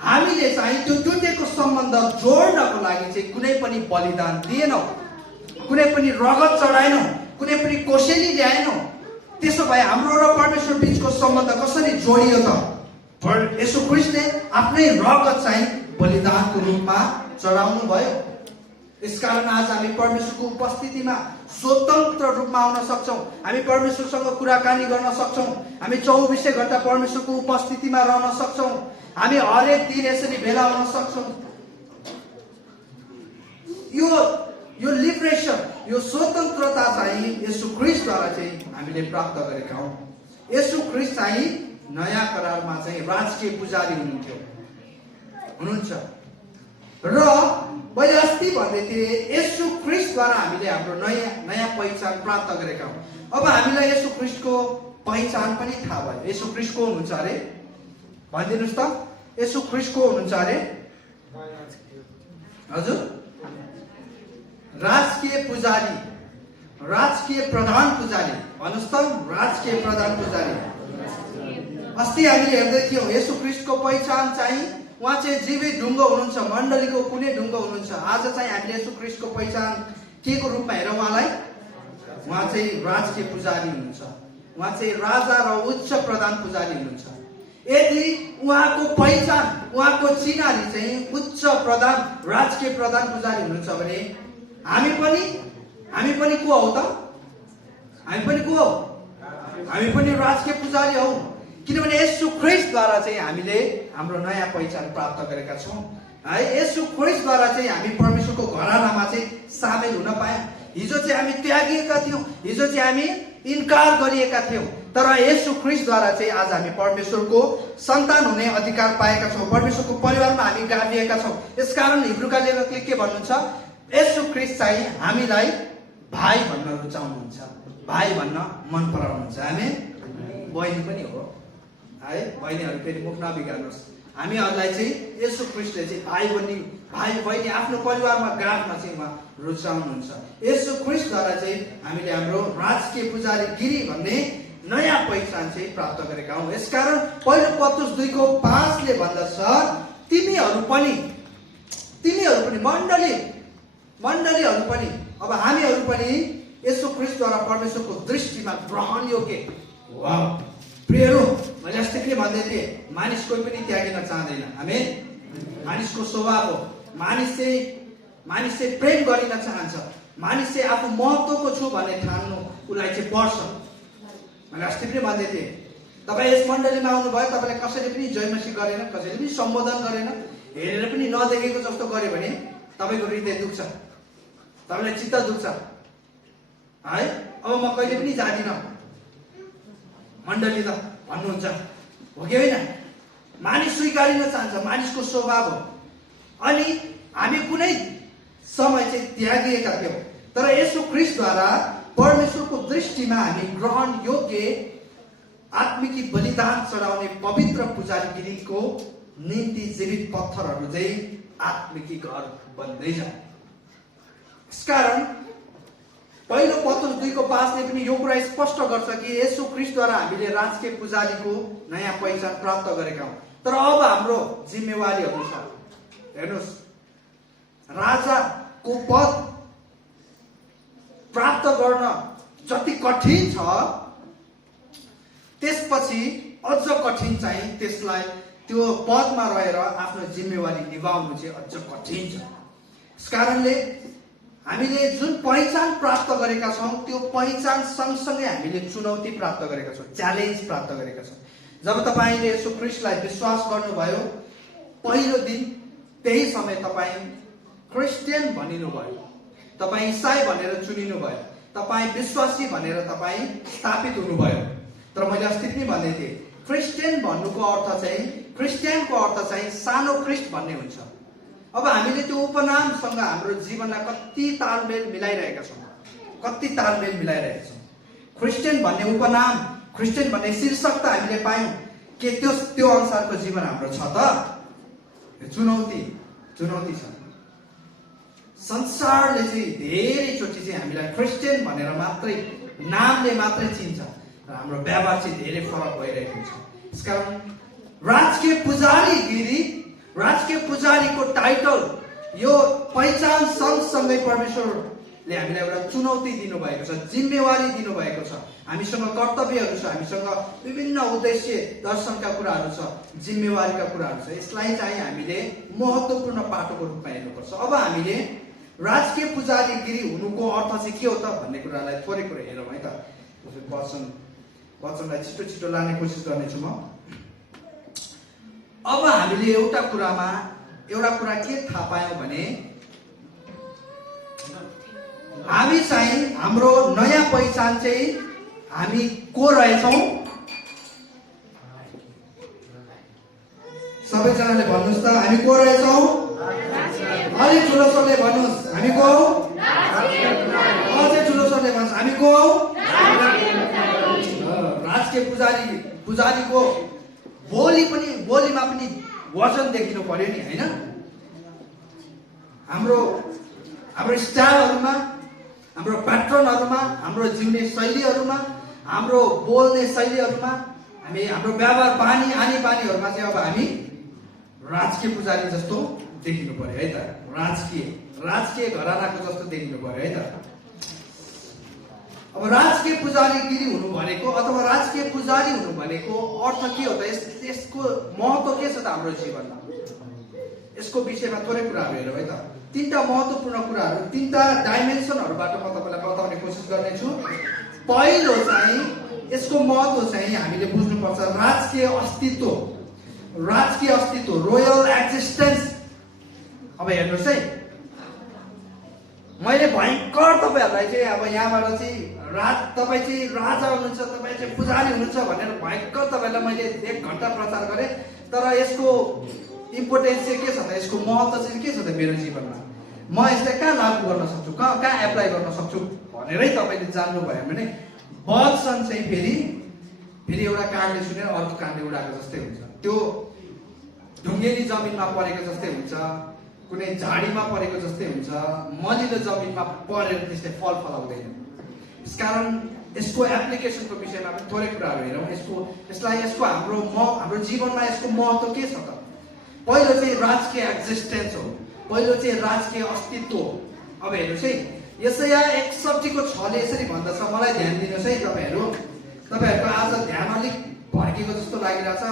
हामीले चाहिँ त्यो टुटेको सम्बन्ध जोड्नको लागि चाहिँ कुनै पनि बलिदान दिएनौँ, कुनै पनि रगत चढाएनौँ, कुनै पनि कोसेली ल्याएनौँ। त्यसो भए हाम्रो र परमेश्वर बीचको सम्बन्ध कसरी जोडियो त? येशू ख्रीष्टले आफ्नै रगत चाहिँ बलिदानको रूपमा चढाउनु भयो। यसकारण आज हामी परमेश्वरको उपस्थितिमा स्वतन्त्र रूपमा आउन सक्छौँ। हामी परमेश्वरसँग कुराकानी गर्न सक्छौँ। हामी 24 घण्टा परमेश्वरको उपस्थितिमा रहन सक्छौँ। हामी हरेक दिन यसरी भेला हुन सक्छौँ। यो लिबरेसन, यो स्वतन्त्रता चाहिँ येशू ख्रीष्टद्वारा चाहिँ हामीले प्राप्त गरेका हौँ। येशू ख्रीष्ट चाहिँ नयाँ करारमा चाहिँ राजकीय पुजारी हुनुहुन्छ। र मैले अस्ति भन्दै थिएँ, येशू ख्रीष्टद्वारा हामीले हाम्रो नयाँ पहिचान प्राप्त गरेका हौँ। अब हामीलाई येशू ख्रीष्टको पहिचान पनि थाहा भयो। येशू ख्रीष्ट को हुनुहुन्छ अरे? भनिदिनुहोस् त, येशू ख्रीष्ट को हुनुहुन्छ अरे? हजुर, राजकीय पुजारी। राजकीय प्रधान पुजारी। भन्नुहोस् त, राजकीय प्रधान पुजारी। अस्ति हामीले हेर्दै थियौँ येशू ख्रीष्टको पहिचान चाहिँ उहाँ चाहिँ जीवित ढुङ्गो हुनुहुन्छ, मण्डलीको कुनै ढुङ्गो हुनुहुन्छ। आज चाहिँ हामीले येशू ख्रीष्टको पहिचान के को रूपमा हेरौँ उहाँलाई? उहाँ चाहिँ राजकीय पुजारी हुनुहुन्छ, उहाँ चाहिँ राजा र उच्च प्रधान पुजारी हुनुहुन्छ। यदि उहाँको पहिचान, उहाँको चिनारी चाहिँ उच्च प्रधान राजकीय प्रधान पुजारी हुनुहुन्छ भने हामी पनि को हौ त? हामी पनि को हौ? हामी पनि राजकीय पुजारी हौ। किनभने येशू ख्रीष्टद्वारा चाहिँ हामीले हाम्रो नयाँ पहिचान प्राप्त गरेका छौँ है। येशू ख्रीष्टद्वारा चाहिँ हामी परमेश्वरको घरानामा चाहिँ सामेल हुन पायौँ। हिजो चाहिँ हामी त्यागिएका थियौँ, हिजो चाहिँ हामी इन्कार गरिएका थियौँ, तर येशू ख्रीष्टद्वारा चाहिँ आज हामी परमेश्वरको सन्तान हुने अधिकार पाएका छौँ, परमेश्वरको परिवारमा हामी गाभिएका छौँ। यसकारण हिब्रूका लेखकले के भन्नुहुन्छ? येशू ख्रीष्ट चाहिँ हामीलाई भाइ भन्न रुचाउनुहुन्छ, भाइ भन्न मन पराउनुहुन्छ। हामी बहिनी पनि हो है, बहिनीहरू फेरि मुख नबिगार्नुहोस्। हामीहरूलाई चाहिँ येशू ख्रीष्टले चाहिँ भाइ बहिनी आफ्नो परिवारमा गाँठमा चाहिँ उहाँ रुचाउनुहुन्छ। येशू ख्रीष्टद्वारा चाहिँ हामीले हाम्रो राजकीय पुजारी गिरी भन्ने नयाँ पहिचान चाहिँ प्राप्त गरेका हौँ। यसकारण पहिलो पत्रुस 2:5 भन्दछ, तिमीहरू पनि मण्डलीहरू पनि, अब हामीहरू पनि येशू ख्रीष्टद्वारा परमेश्वरको दृष्टिमा ग्रहण योग्य। वाह प्रियहरू, मैले अस्ति पनि भन्दै थिएँ, मानिस कोही पनि त्यागिन चाहँदैन। आमेन। मानिसको स्वभाव हो, मानिस चाहिँ प्रेम गरिन चाहन्छ, मानिस चाहिँ आफू महत्त्वको छु भन्ने ठान्नु उसलाई चाहिँ पर्छ। मैले अस्ति पनि भन्दै थिएँ, तपाईँ यस मण्डलीमा आउनुभयो, तपाईँले कसैले पनि जयमसी गरेन, कसैले पनि सम्बोधन गरेन, हेरेर पनि नदेखेको जस्तो गर्यो भने तपाईँको हृदय दुख्छ, तपाईँलाई चित्त दुख्छ है। अब म कहिले पनि जाँदिनँ मण्डली त भन्नुहुन्छ, हो कि होइन? मानिस स्वीकारिन चाहन्छ, मानिसको स्वभाव हो। अनि हामी कुनै समय चाहिँ त्यागिएका थियौँ, तर येशू ख्रीष्टद्वारा परमेश्वरको दृष्टिमा हामी ग्रहण योग्य आत्मिकी बलिदान चढाउने पवित्र पुजारीगिरीको निम्ति जीवित पत्थरहरू चाहिँ आत्मिकी घर बन्दै जान्छ। यसकारण पहिलो पत्रुस 2:5 पनि यो कुरा स्पष्ट गर्छ कि येशू ख्रीष्टद्वारा हामीले राजकीय पुजारीको नयाँ पहिचान प्राप्त गरेका हौँ। तर अब हाम्रो जिम्मेवारीहरू छ। हेर्नुहोस्, राजाको पद प्राप्त गर्न जति कठिन छ, त्यसपछि अझ कठिन चाहिँ त्यसलाई त्यो पदमा रहेर आफ्नो जिम्मेवारी निभाउनु चाहिँ अझ कठिन छ। यसकारणले हामीले जुन पहिचान प्राप्त गरेका छौँ, त्यो पहिचान सँगसँगै हामीले चुनौती प्राप्त गरेका छौँ, च्यालेन्ज प्राप्त गरेका छौँ। जब तपाईँले येशू ख्रीष्टलाई विश्वास गर्नुभयो, पहिलो दिन त्यही समय तपाईँ क्रिस्चियन भनिनुभयो, तपाईँ इसाई भनेर चुनिनुभयो, तपाईँ विश्वासी भनेर तपाईँ स्थापित हुनुभयो। तर मैले अस्ति पनि भन्दै थिएँ, क्रिस्चियन भन्नुको अर्थ चाहिँ, क्रिस्चियनको अर्थ चाहिँ सानो ख्रीष्ट भन्ने हुन्छ। अब हामीले त्यो उपनामसँग हाम्रो जीवनलाई कति तालमेल मिलाइरहेका छौँ। क्रिस्चियन भन्ने उपनाम, क्रिस्चियन भन्ने शीर्षक त हामीले पायौँ, के त्यो अनुसारको जीवन हाम्रो छ त? चुनौती छ। संसारले चाहिँ धेरैचोटि चाहिँ हामीलाई क्रिस्चियन भनेर मात्रै, नामले मात्रै चिन्छ, र हाम्रो व्यवहार चाहिँ धेरै फरक भइरहेको छ। यसकारण राजकीय पुजारीको टाइटल, यो पहिचान सँगसँगै परमेश्वरले हामीलाई एउटा चुनौती दिनुभएको छ, जिम्मेवारी दिनुभएको छ। हामीसँग कर्तव्यहरू छ, हामीसँग विभिन्न उद्देश्य दर्शनका कुराहरू छ, जिम्मेवारीका कुराहरू छ। यसलाई चाहिँ हामीले महत्त्वपूर्ण पाटोको रूपमा हेर्नुपर्छ। अब हामीले राजकीय पुजारीगिरी हुनुको अर्थ चाहिँ के हो त भन्ने कुरालाई थोरै कुरा हेरौँ है त। वचनलाई छिटो लाने कोसिस गर्नेछु म। अब हामीले एउटा कुरा के थाहा पायौँ भने, हामी चाहिँ हाम्रो नयाँ पहिचान चाहिँ हामी को रहेछौँ? सबैजनाले भन्नुहोस् त, हामी को रहेछौँ? अलिक ठुलो स्वरले भन्नुहोस्, हामी को हौ? अझै ठुलो स्वरले भन्नुहोस्, हामी को हौ? राजकीय पुजारीको बोलीमा पनि वचन देखिनु पर्यो नि, होइन? हाम्रो स्टाइलहरूमा, हाम्रो प्याटर्नहरूमा, हाम्रो जिउने शैलीहरूमा, हाम्रो बोल्ने शैलीहरूमा, हाम्रो व्यवहार बानी आनी बानीहरूमा चाहिँ अब हामी राजकीय पुजारी जस्तो देखिनु पर्यो है त। राजकीय घरानाको जस्तो देखिनु पर्यो है त। अब राजकीय पुजारीगिरी हुनु भनेको अथवा राजकीय पुजारी हुनु भनेको अर्थ के हो त? यसको महत्त्व के छ त हाम्रो जीवनमा? यसको विषयमा थोरै कुराहरू हेरौँ है त। तीनटा महत्त्वपूर्ण कुराहरू, तीनटा डाइमेन्सनहरूबाट म तपाईँलाई बताउने कोसिस गर्नेछु। पहिलो चाहिँ यसको महत्त्व चाहिँ हामीले बुझ्नुपर्छ राजकीय अस्तित्व, रोयल एक्जिस्टेन्स। अब हेर्नुहोस् है, मैले भयङ्कर तपाईँहरूलाई चाहिँ अब यहाँबाट चाहिँ तपाईँ चाहिँ राजा हुनुहुन्छ, तपाईँ चाहिँ पुजारी हुनुहुन्छ भनेर भयङ्कर तपाईँलाई मैले 1 घन्टा प्रचार गरेँ। तर यसको इम्पोर्टेन्स चाहिँ के छ त? यसको महत्त्व चाहिँ के छ त मेरो जीवनमा? म यसलाई कहाँ लागू गर्न सक्छु, कहाँ एप्लाई गर्न सक्छु भनेरै तपाईँले जान्नुभयो भने वचन चाहिँ फेरि एउटा कानले सुनेर अर्को कानले उडाएको जस्तै हुन्छ। त्यो ढुङ्गेली जमिनमा परेको जस्तै हुन्छ, कुनै झाडीमा परेको जस्तै हुन्छ, मलिलो जमिनमा परेर त्यसले फल फलाउँदैन। यसकारण यसको एप्लिकेसनको विषयमा पनि थोरै कुराहरू हेरौँ। यसको हाम्रो जीवनमा यसको महत्त्व के छ त? पहिलो चाहिँ राजकीय एक्जिस्टेन्स हो, पहिलो चाहिँ राजकीय अस्तित्व हो। अब हेर्नुहोस् है, यसाया 61:6ले यसरी भन्दछ, मलाई ध्यान दिनुहोस् है तपाईँहरूको आज ध्यान अलिक भड्केको जस्तो लागिरहेछ।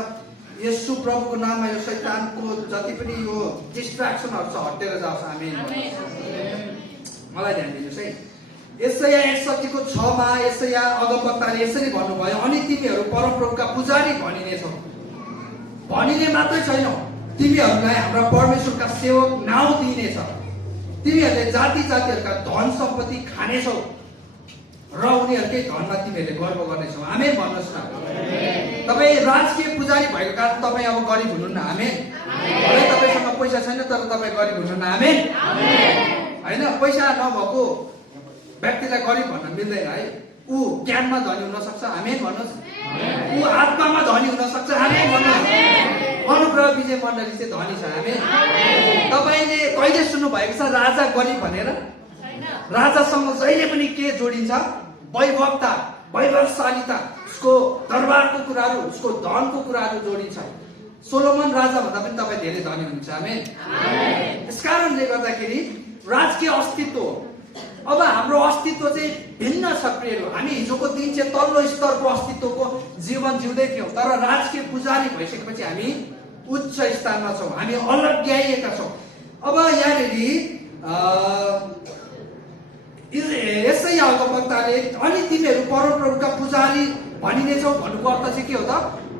यसु प्रभुको नाममा यो शैतानको जति पनि यो डिस्ट्र्याक्सनहरू छ हटेर जाओस्। आमेन। मलाई ध्यान दिनुहोस् है, यसाया 61:6मा यसाया अगमवक्ताले यसरी भन्नुभयो, अनि तिमीहरू परमप्रभुका पुजारी भनिनेछौ। भनिने मात्रै छैन, तिमीहरूलाई हाम्रा परमेश्वरका सेवक नाउँ दिइनेछ। तिमीहरूले जाति जातिहरूका धन सम्पत्ति खानेछौ र उनीहरूकै धनमा तिमीहरूले गर्व गर्नेछौ। आमेन भन्नुहोस् न। तपाईँ राजकीय पुजारी भएको कारण तपाईँ अब गरिब हुनुहुन्न। आमेन। भलै तपाईँसँग पैसा छैन तर तपाईँ गरिब हुनुहुन्न। आमेन। होइन, पैसा नभएको व्यक्तिलाई गरिब भन्न मिल्दैन है। ऊ ज्ञानमा धनी हुन सक्छ। आमेन भन्नुहोस्। ऊ आत्मामा धनी हुन सक्छ। आमेन भन्नुहोस्। अनुग्रह विजय मण्डली चाहिँ धनी छ। आमेन। तपाईँले कहिले सुन्नु भएको छ राजा गरिब भनेर? राजासँग जहिले पनि के जोडिन्छ? वैभवता, वैभवशालीता, उसको दरबारको कुराहरू, उसको धनको कुराहरू जोडिन्छ। सोलोमन राजा भन्दा पनि तपाईँ धेरै धनी हुनुहुन्छ। आमेन। यस कारणले गर्दाखेरि राजकीय अस्तित्व। अब हाम्रो अस्तित्व चाहिँ भिन्न छ प्रियहरू। हामी हिजोको दिन चाहिँ तल्लो स्तरको अस्तित्वको जीवन जिउँदै थियौँ, तर राजकीय पुजारी भइसकेपछि हामी उच्च स्थानमा छौँ, हामी अलग्याइएका छौँ। अब यहाँनिर यसै अगमवक्ताले अनि तिमीहरू परमप्रभुका पुजारी भनिनेछौ भन्नुको अर्थ चाहिँ के हो त?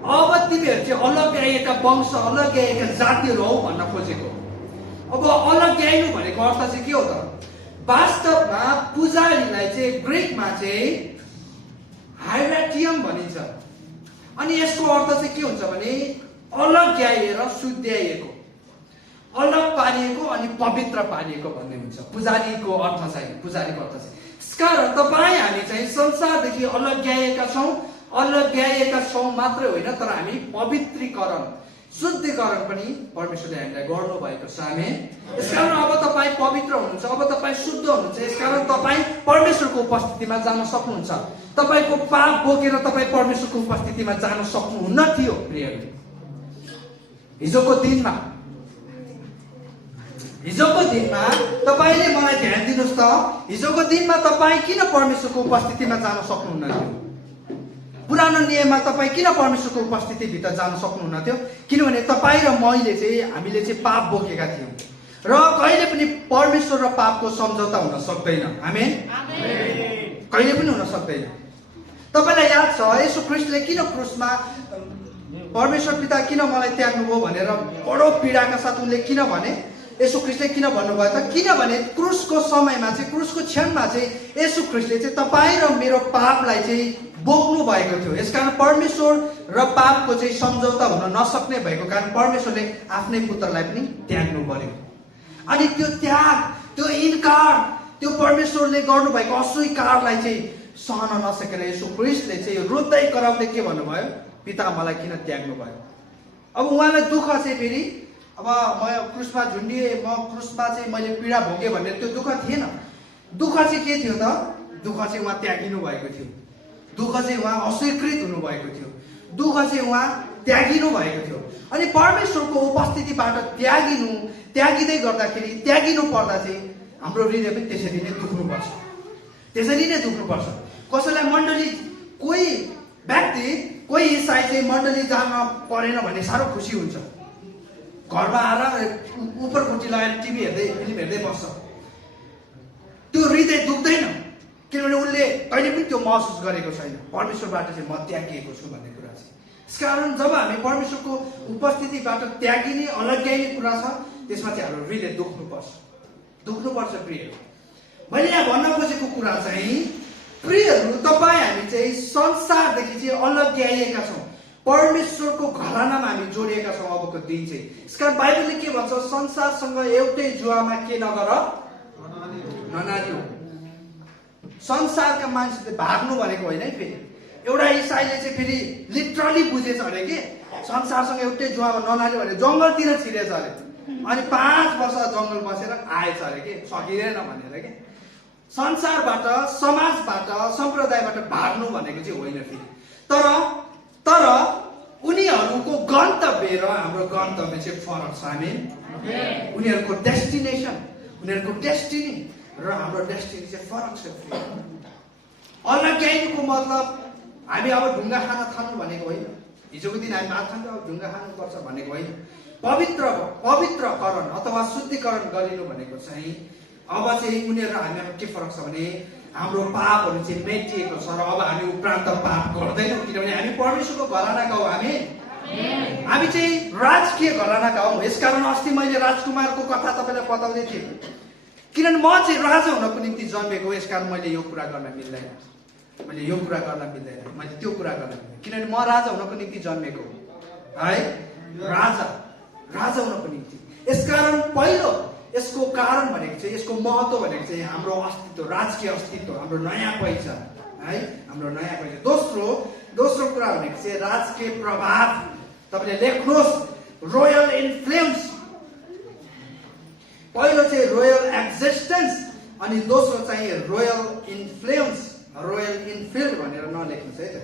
अब तिमीहरू चाहिँ अलग्याइएका वंश, अलग्याइएका जातिहरू हौ भन्न खोजेको। अब अलग्याइनु भनेको अर्थ चाहिँ के हो त? वास्तवमा पुजारीलाई चाहिँ ग्रिकमा चाहिँ हाइराटियम भनिन्छ। अनि यसको अर्थ चाहिँ के हुन्छ भने अलग्याइएर शुद्ध्याइएको, अलग पारिएको अनि पवित्र पारिएको भन्ने हुन्छ पुजारीको अर्थ चाहिँ। यसकारण तपाईँ हामी चाहिँ संसारदेखि अलग्याइएका छौँ मात्रै होइन, तर हामी पवित्रीकरण, शुद्धिकरण पनि परमेश्वरले हामीलाई गर्नुभएको छ। आमेन। यसकारण अब तपाईँ पवित्र हुनुहुन्छ, अब तपाईँ शुद्ध हुनुहुन्छ। यसकारण तपाईँ परमेश्वरको उपस्थितिमा जान सक्नुहुन्छ। तपाईँको पाप बोकेर तपाईँ परमेश्वरको उपस्थितिमा जान सक्नुहुन्न थियो प्रियहरू। हिजोको दिनमा तपाईँले मलाई ध्यान दिनुहोस् त, हिजोको दिनमा तपाईँ किन परमेश्वरको उपस्थितिमा जान सक्नुहुन्न थियो? पुरानो नियममा तपाईँ किन परमेश्वरको उपस्थितिभित्र जान सक्नुहुन्न थियो? किनभने तपाईँ र मैले चाहिँ हामीले चाहिँ पाप बोकेका थियौँ र कहिले पनि परमेश्वर र पापको सम्झौता हुन सक्दैन। आमेन। कहिले पनि हुन सक्दैन। तपाईँलाई याद छ येशू ख्रीष्टले किन क्रुसमा परमेश्वर पिता किन मलाई त्याग्नुभयो भनेर बडो पीडाका साथ उनले किन भने? येशू ख्रीष्टले किन भन्नुभयो त? किनभने क्रुसको समयमा चाहिँ, क्रुसको क्षणमा चाहिँ येशू ख्रीष्टले चाहिँ तपाईँ र मेरो पापलाई चाहिँ बोक्नु भएको थियो। यसकारण परमेश्वर र पापको चाहिँ सम्झौता हुन नसक्ने भएको कारण परमेश्वरले आफ्नै पुत्रलाई पनि त्याग्नु पर्यो। अनि त्यो त्याग, त्यो इन्कार, त्यो परमेश्वरले गर्नुभएको अस्वीकारलाई चाहिँ सहन नसकेर येशू ख्रीष्टले चाहिँ रुँदै कराउँदै के भन्नुभयो? पिता मलाई किन त्याग्नु भयो? अब उहाँलाई दुःख चाहिँ फेरि अब म क्रुसमा झुन्डिएँ, म क्रुसमा चाहिँ मैले पीडा भोगेँ भन्ने त्यो दुःख थिएन। दुःख चाहिँ के थियो त? दुःख चाहिँ उहाँ त्यागिनु भएको थियो, दुःख चाहिँ उहाँ अस्वीकृत हुनुभएको थियो, दुःख चाहिँ उहाँ त्यागिनु भएको थियो। अनि परमेश्वरको उपस्थितिबाट त्यागिँदै गर्दाखेरि, त्यागिनु पर्दा चाहिँ हाम्रो हृदय पनि त्यसरी नै दुख्नुपर्छ, त्यसरी नै दुख्नुपर्छ। कसैलाई मण्डली, कोही व्यक्ति, कोही इसाई चाहिँ मण्डली जान परेन भने साह्रो खुसी हुन्छ, घरमा आएर उपरकोटी लगाएर टिभी हेर्दै, फिल्म हेर्दै बस्छ। त्यो हृदय दुख्दैन, किनभने उसले कहिले पनि त्यो महसुस गरेको छैन परमेश्वरबाट चाहिँ म त्यागिएको छु भन्ने कुरा चाहिँ। यसकारण जब हामी परमेश्वरको उपस्थितिबाट त्यागिने, अलग्याइने कुरा छ, त्यसमा चाहिँ हाम्रो हृदय दुख्नुपर्छ प्रियहरू। मैले यहाँ भन्न खोजेको कुरा चाहिँ, प्रियहरू, तपाईँ हामी चाहिँ संसारदेखि चाहिँ अलग्याइएका छौँ, परमेश्वरको घरानामा हामी जोडिएका छौँ अबको दिन चाहिँ। यसकारण बाइबलले के भन्छ? संसारसँग एउटै जुवामा के नगर, ननाल्नु। संसारका मान्छेले भाग्नु भनेको होइन है। फेरि एउटा इसाईले चाहिँ फेरि लिटरली बुझेछ अरे के, संसारसँग एउटै जुवामा ननाल्यो भने जङ्गलतिर छिरेछ अरे, अनि 5 वर्ष जङ्गल बसेर आएछ अरे के, सकिँदैन भनेर के। संसारबाट, समाजबाट, सम्प्रदायबाट भाग्नु भनेको चाहिँ होइन फेरि। तर उनीहरूको गन्तव्य र हाम्रो गन्तव्य चाहिँ फरक छ। हामी उनीहरूको डेस्टिनेसन, उनीहरूको डेस्टिनी र हाम्रो डेस्टिनी चाहिँ फरक छ। अलग्याइनुको मतलब हामी अब ढुङ्गा खान थाल्नु भनेको होइन, हिजोको दिन हामी माछा खान्छ अब ढुङ्गा खानुपर्छ भनेको होइन। पवित्रकरण अथवा शुद्धिकरण गरिनु भनेको चाहिँ अब चाहिँ उनीहरू र हामीमा के फरक छ भने हाम्रो पापहरू चाहिँ मेटिएको छ र अब हामी उपरान्त पाप गर्दैनौँ, किनभने हामी परमेश्वरको घरानाका हौ। हामी चाहिँ राजकीय घरानाका हौ। यसकारण अस्ति मैले राजकुमारको कथा तपाईँलाई बताउँदै थिएँ, किनभने म चाहिँ राजा हुनको निम्ति जन्मेको, यसकारण मैले यो कुरा गर्न मिल्दैन, मैले त्यो कुरा गर्न मिल्दैन, किनभने म राजा हुनको निम्ति जन्मेको है, राजा हुनको निम्ति। यसकारण पहिलो यसको कारण भनेको चाहिँ, यसको महत्त्व भनेको चाहिँ हाम्रो अस्तित्व, राजकीय अस्तित्व, हाम्रो नयाँ पहिचान है, हाम्रो नयाँ पहिचान। दोस्रो कुरा भनेको चाहिँ राजकीय प्रभाव। तपाईँले लेख्नुहोस्, रोयल इन्फ्लुएन्स। पहिलो चाहिँ रोयल एक्जिस्टेन्स, अनि दोस्रो चाहिँ रोयल इन्फ्लुएन्स। रोयल इनफिल्ड भनेर नलेख्नुहोस् है त,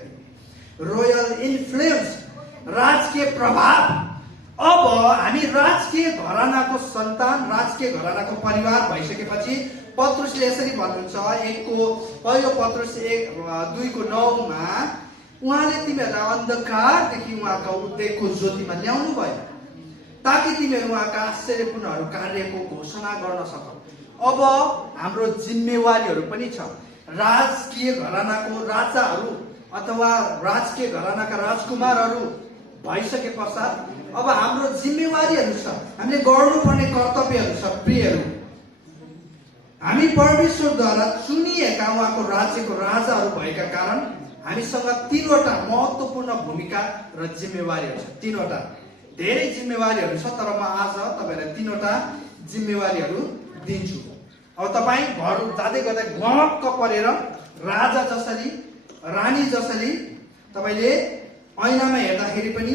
रोयल इन्फ्लुएन्स, राजकीय प्रभाव। अब हामी राजकीय घरानाको सन्तान, राजकीय घरानाको परिवार भइसकेपछि पत्रुसले यसरी भन्नुहुन्छ, पहिलो पत्रुस 2:9 उहाँले तिमीहरूलाई अन्धकारदेखि उहाँका उदयको ज्योतिमा ल्याउनु भयो, ताकि तिमीहरू उहाँका आश्चर्यपूर्ण कार्यको घोषणा गर्न सकौ। अब हाम्रो जिम्मेवारीहरू पनि छ। राजकीय घरानाको राजाहरू अथवा राजकीय घरानाका राजकुमारहरू भइसके पश्चात अब हाम्रो जिम्मेवारीहरू छ, हामीले गर्नुपर्ने कर्तव्यहरू छ। प्रियहरू, हामी परमेश्वरद्वारा चुनिएका उहाँको राज्यको राजाहरू भएका कारण हामीसँग 3वटा महत्त्वपूर्ण भूमिका र जिम्मेवारीहरू छ। 3वटा धेरै जिम्मेवारीहरू छ, तर म आज तपाईँलाई 3वटा जिम्मेवारीहरू दिन्छु। अब तपाईँ घर जाँदै गर्दा गमक्क परेर राजा जसरी, रानी जसरी तपाईँले ऐनामा हेर्दाखेरि पनि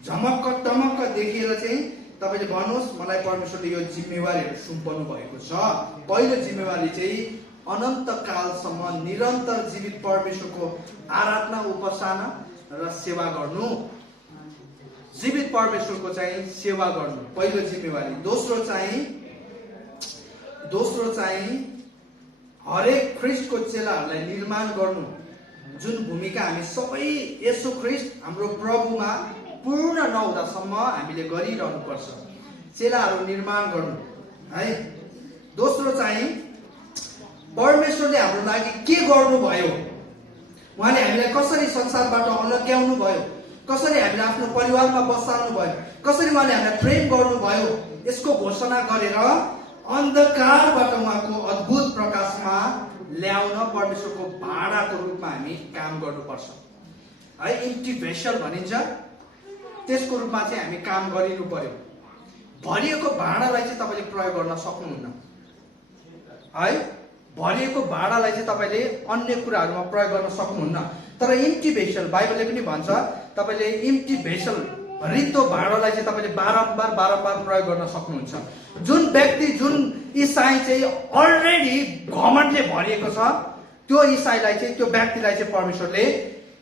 झमक्क टमक्क देखिएर चाहिँ तपाईँले भन्नुहोस्, मलाई परमेश्वरले यो जिम्मेवारीहरू सुम्पनु भएको छ। पहिलो जिम्मेवारी चाहिँ अनन्तकालसम्म निरन्तर जीवित परमेश्वरको आराधना, उपासना र सेवा गर्नु। जीवित परमेश्वरको चाहिँ सेवा गर्नु पहिलो जिम्मेवारी। दोस्रो चाहिँ हरेक ख्रिस्टको चेलाहरूलाई निर्माण गर्नु, जुन भूमिका हामी सबै येशू ख्रिस्ट हाम्रो प्रभुमा पूर्ण नहुँदासम्म हामीले गरिरहनु पर्छ, चेलाहरू निर्माण गर्नु है। दोस्रो चाहिँ परमेश्वरले हाम्रो लागि के गर्नुभयो, उहाँले हामीलाई कसरी संसारबाट अलग्याउनु भयो, कसरी हामीलाई आफ्नो परिवारमा बसाल्नु भयो, कसरी उहाँले हामीलाई प्रेम गर्नुभयो, यसको घोषणा गरेर अन्धकारबाट उहाँको अद्भुत प्रकाशमा ल्याउन परमेश्वरको भाँडाको रूपमा हामी काम गर्नुपर्छ है। इम्प्टी भेसल भनिन्छ, त्यसको रूपमा चाहिँ हामी काम गरिनु पर्यो। भरिएको भाँडालाई चाहिँ तपाईँले प्रयोग गर्न सक्नुहुन्न है, भरिएको भाँडालाई चाहिँ तपाईँले अन्य कुराहरूमा प्रयोग गर्न सक्नुहुन्न। तर इम्प्टी भेसल, बाइबलले पनि भन्छ तपाईँले इम्प्टी भेसल रित्तो भाँडोलाई चाहिँ तपाईँले बारम्बार बारम्बार प्रयोग गर्न सक्नुहुन्छ। जुन व्यक्ति जुन इसाई चाहिँ अलरेडी घमण्डले भरिएको छ त्यो इसाईलाई चाहिँ त्यो व्यक्तिलाई चाहिँ परमेश्वरले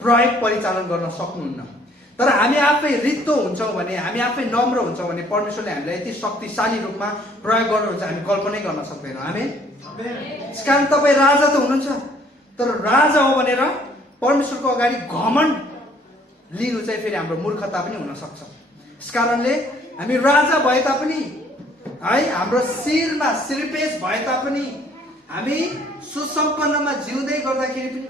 प्रयोग परिचालन गर्न सक्नुहुन्न। तर हामी आफै रित्तो हुन्छौँ भने, हामी आफै नम्र हुन्छौँ भने परमेश्वरले हामीलाई यति शक्तिशाली रूपमा प्रयोग गर्नुहुन्छ हामी कल्पनै गर्न सक्दैनौँ। आमेन। कारण तपाईँ राजा त हुनुहुन्छ, तर राजा हो भनेर परमेश्वरको अगाडि घमण्ड लिनु चाहिँ फेरि हाम्रो मूर्खता पनि हुन सक्छ। यस कारणले हामी राजा भए तापनि है, हाम्रो शिरमा शिरपेश भए तापनि, हामी सुसम्पन्नमा जिउँदै गर्दाखेरि पनि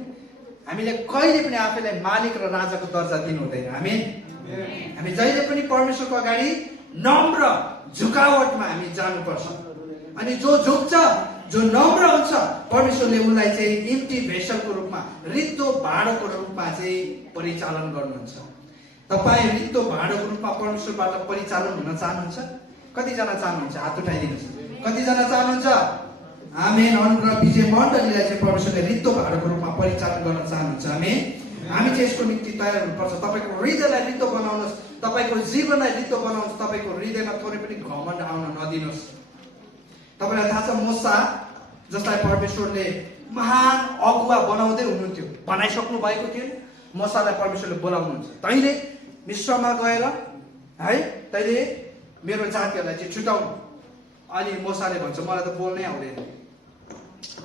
हामीले कहिले पनि आफैलाई मालिक र राजाको दर्जा दिनु हुँदैन। हामी जहिले पनि परमेश्वरको अगाडि नम्र झुकावटमा हामी जानुपर्छ। अनि जो झुक्छ, जो नम्र हुन्छ, परमेश्वरले उनलाई चाहिँ इम्टी भेसलको रूपमा, रित्तो भाँडोको रूपमा चाहिँ परिचालन गर्नुहुन्छ। तपाईँ रित्तो भाँडोको रूपमा परमेश्वरबाट परिचालन हुन चाहनुहुन्छ? कतिजना चाहनुहुन्छ? हात उठाइदिनुहोस्। कतिजना चाहनुहुन्छ? आमेन। अनुग्रह विजय मण्डलीलाई चाहिँ परमेश्वरले रित्तो भाँडोको रूपमा परिचालन गर्न चाहनुहुन्छ। आमेन। हामी चाहिँ यसको निम्ति तयार हुनुपर्छ। तपाईँको हृदयलाई रित्तो बनाउनुहोस्, तपाईँको जीवनलाई रित्तो बनाउनुहोस्, तपाईँको हृदयमा थोरै पनि घमण्ड आउन नदिनुहोस्। तपाईँलाई थाहा छ मूसा जसलाई परमेश्वरले महान अगुवा बनाउँदै हुनुहुन्थ्यो, बनाइसक्नु भएको थियो। मूसालाई परमेश्वरले बोलाउनुहुन्छ, तैँले मिस्रमा गएर है तैँले मेरो जातिहरूलाई चाहिँ छुटाउनु। अनि मूसाले भन्छ मलाई त बोल्नै आउँदैन।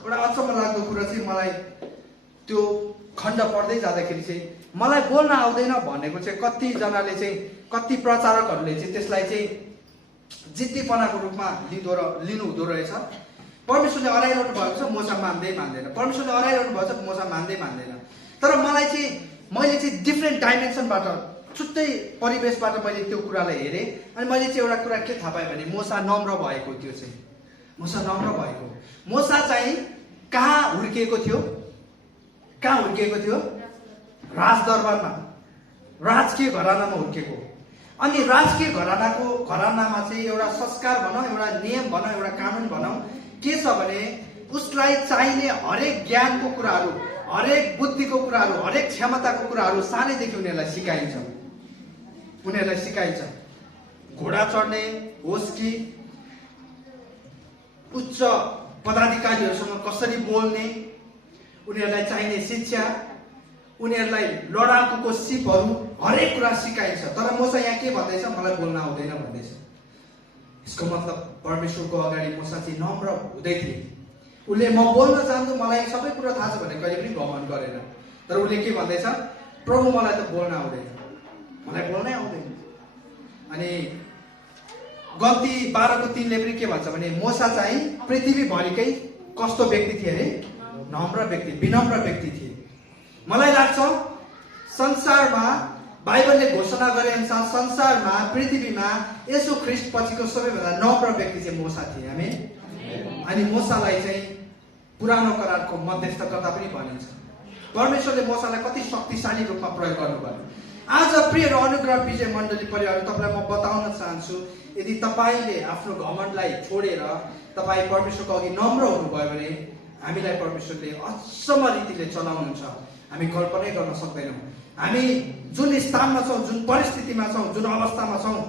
एउटा अचम्म लाग्दो कुरा चाहिँ मलाई त्यो खण्ड पढ्दै जाँदाखेरि चाहिँ मलाई बोल्न आउँदैन भनेको चाहिँ कतिजनाले चाहिँ, कति प्रचारकहरूले चाहिँ त्यसलाई चाहिँ जिद्दीपनाको रूपमा लिनु हुँदो रहेछ। परमेश्वरले अराइरहनु भएको छ, मूसा मान्दैन। परमेश्वरले अराइरहनु भएको छ, मूसा मान्दैन। तर मैले चाहिँ डिफ्रेन्ट डाइमेन्सनबाट, छुट्टै परिवेशबाट मैले त्यो कुरालाई हेरेँ। अनि मैले चाहिँ एउटा कुरा के थाहा पाएँ भने मूसा नम्र भएको थियो। चाहिँ मूसा नम्र भएको। मूसा चाहिँ कहाँ हुर्किएको थियो? राजदरबारमा, राजकीय घरानामा हुर्किएको। अनि राजकीय घरानामा चाहिँ एउटा संस्कार भनौँ, एउटा नियम भनौँ, एउटा कानुन भनौँ, के छ भने उसलाई चाहिने हरेक ज्ञानको कुराहरू, हरेक बुद्धिको कुराहरू, हरेक क्षमताको कुराहरू सानैदेखि उनीहरूलाई सिकाइन्छ। घोडा चढ्ने होस् कि उच्च पदाधिकारीहरूसँग कसरी बोल्ने, उनीहरूलाई चाहिने शिक्षा, उनीहरूलाई लडाकुको सिपहरू, हरेक कुरा सिकाइन्छ। तर मूसा यहाँ के भन्दैछ? मलाई बोल्न आउँदैन भन्दैछ। यसको मतलब परमेश्वरको अगाडि मूसा चाहिँ नम्र हुँदै थिए। उसले म बोल्न चाहन्छु, मलाई सबै कुरा थाहा छ भने कहिले पनि घमण्ड गरेन। तर उसले के भन्दैछ? प्रभु मलाई त बोल्न आउँदैन, मलाई बोल्नै आउँदैन। अनि गल्ती 12:3ले पनि के भन्छ भने मूसा चाहिँ पृथ्वीभरिकै कस्तो व्यक्ति थिए अरे? नम्र व्यक्ति, विनम्र व्यक्ति थिए। मलाई लाग्छ संसारमा बाइबलले घोषणा गरे अनुसार संसारमा, पृथ्वीमा येशू ख्रीष्ट पछिको सबैभन्दा नम्र व्यक्ति चाहिँ मूसा थिए। आमेन। अनि मूसालाई चाहिँ पुरानो करारको मध्यस्थकर्ता पनि भनिन्छ। परमेश्वरले मूसालाई कति शक्तिशाली रूपमा प्रयोग गर्नुभयो। आज प्रिय र अनुग्रह विजय मण्डली परिवार, तपाईँलाई म बताउन चाहन्छु, यदि तपाईँले आफ्नो घमण्डलाई छोडेर तपाईँ परमेश्वरको अघि नम्र हुनुभयो भने हामीलाई परमेश्वरले अचम्म रीतिले चलाउनुहुन्छ। हामी कल्पनै गर्न सक्दैनौँ। हामी जुन स्थानमा छौँ, जुन परिस्थितिमा छौँ, जुन अवस्थामा छौँ,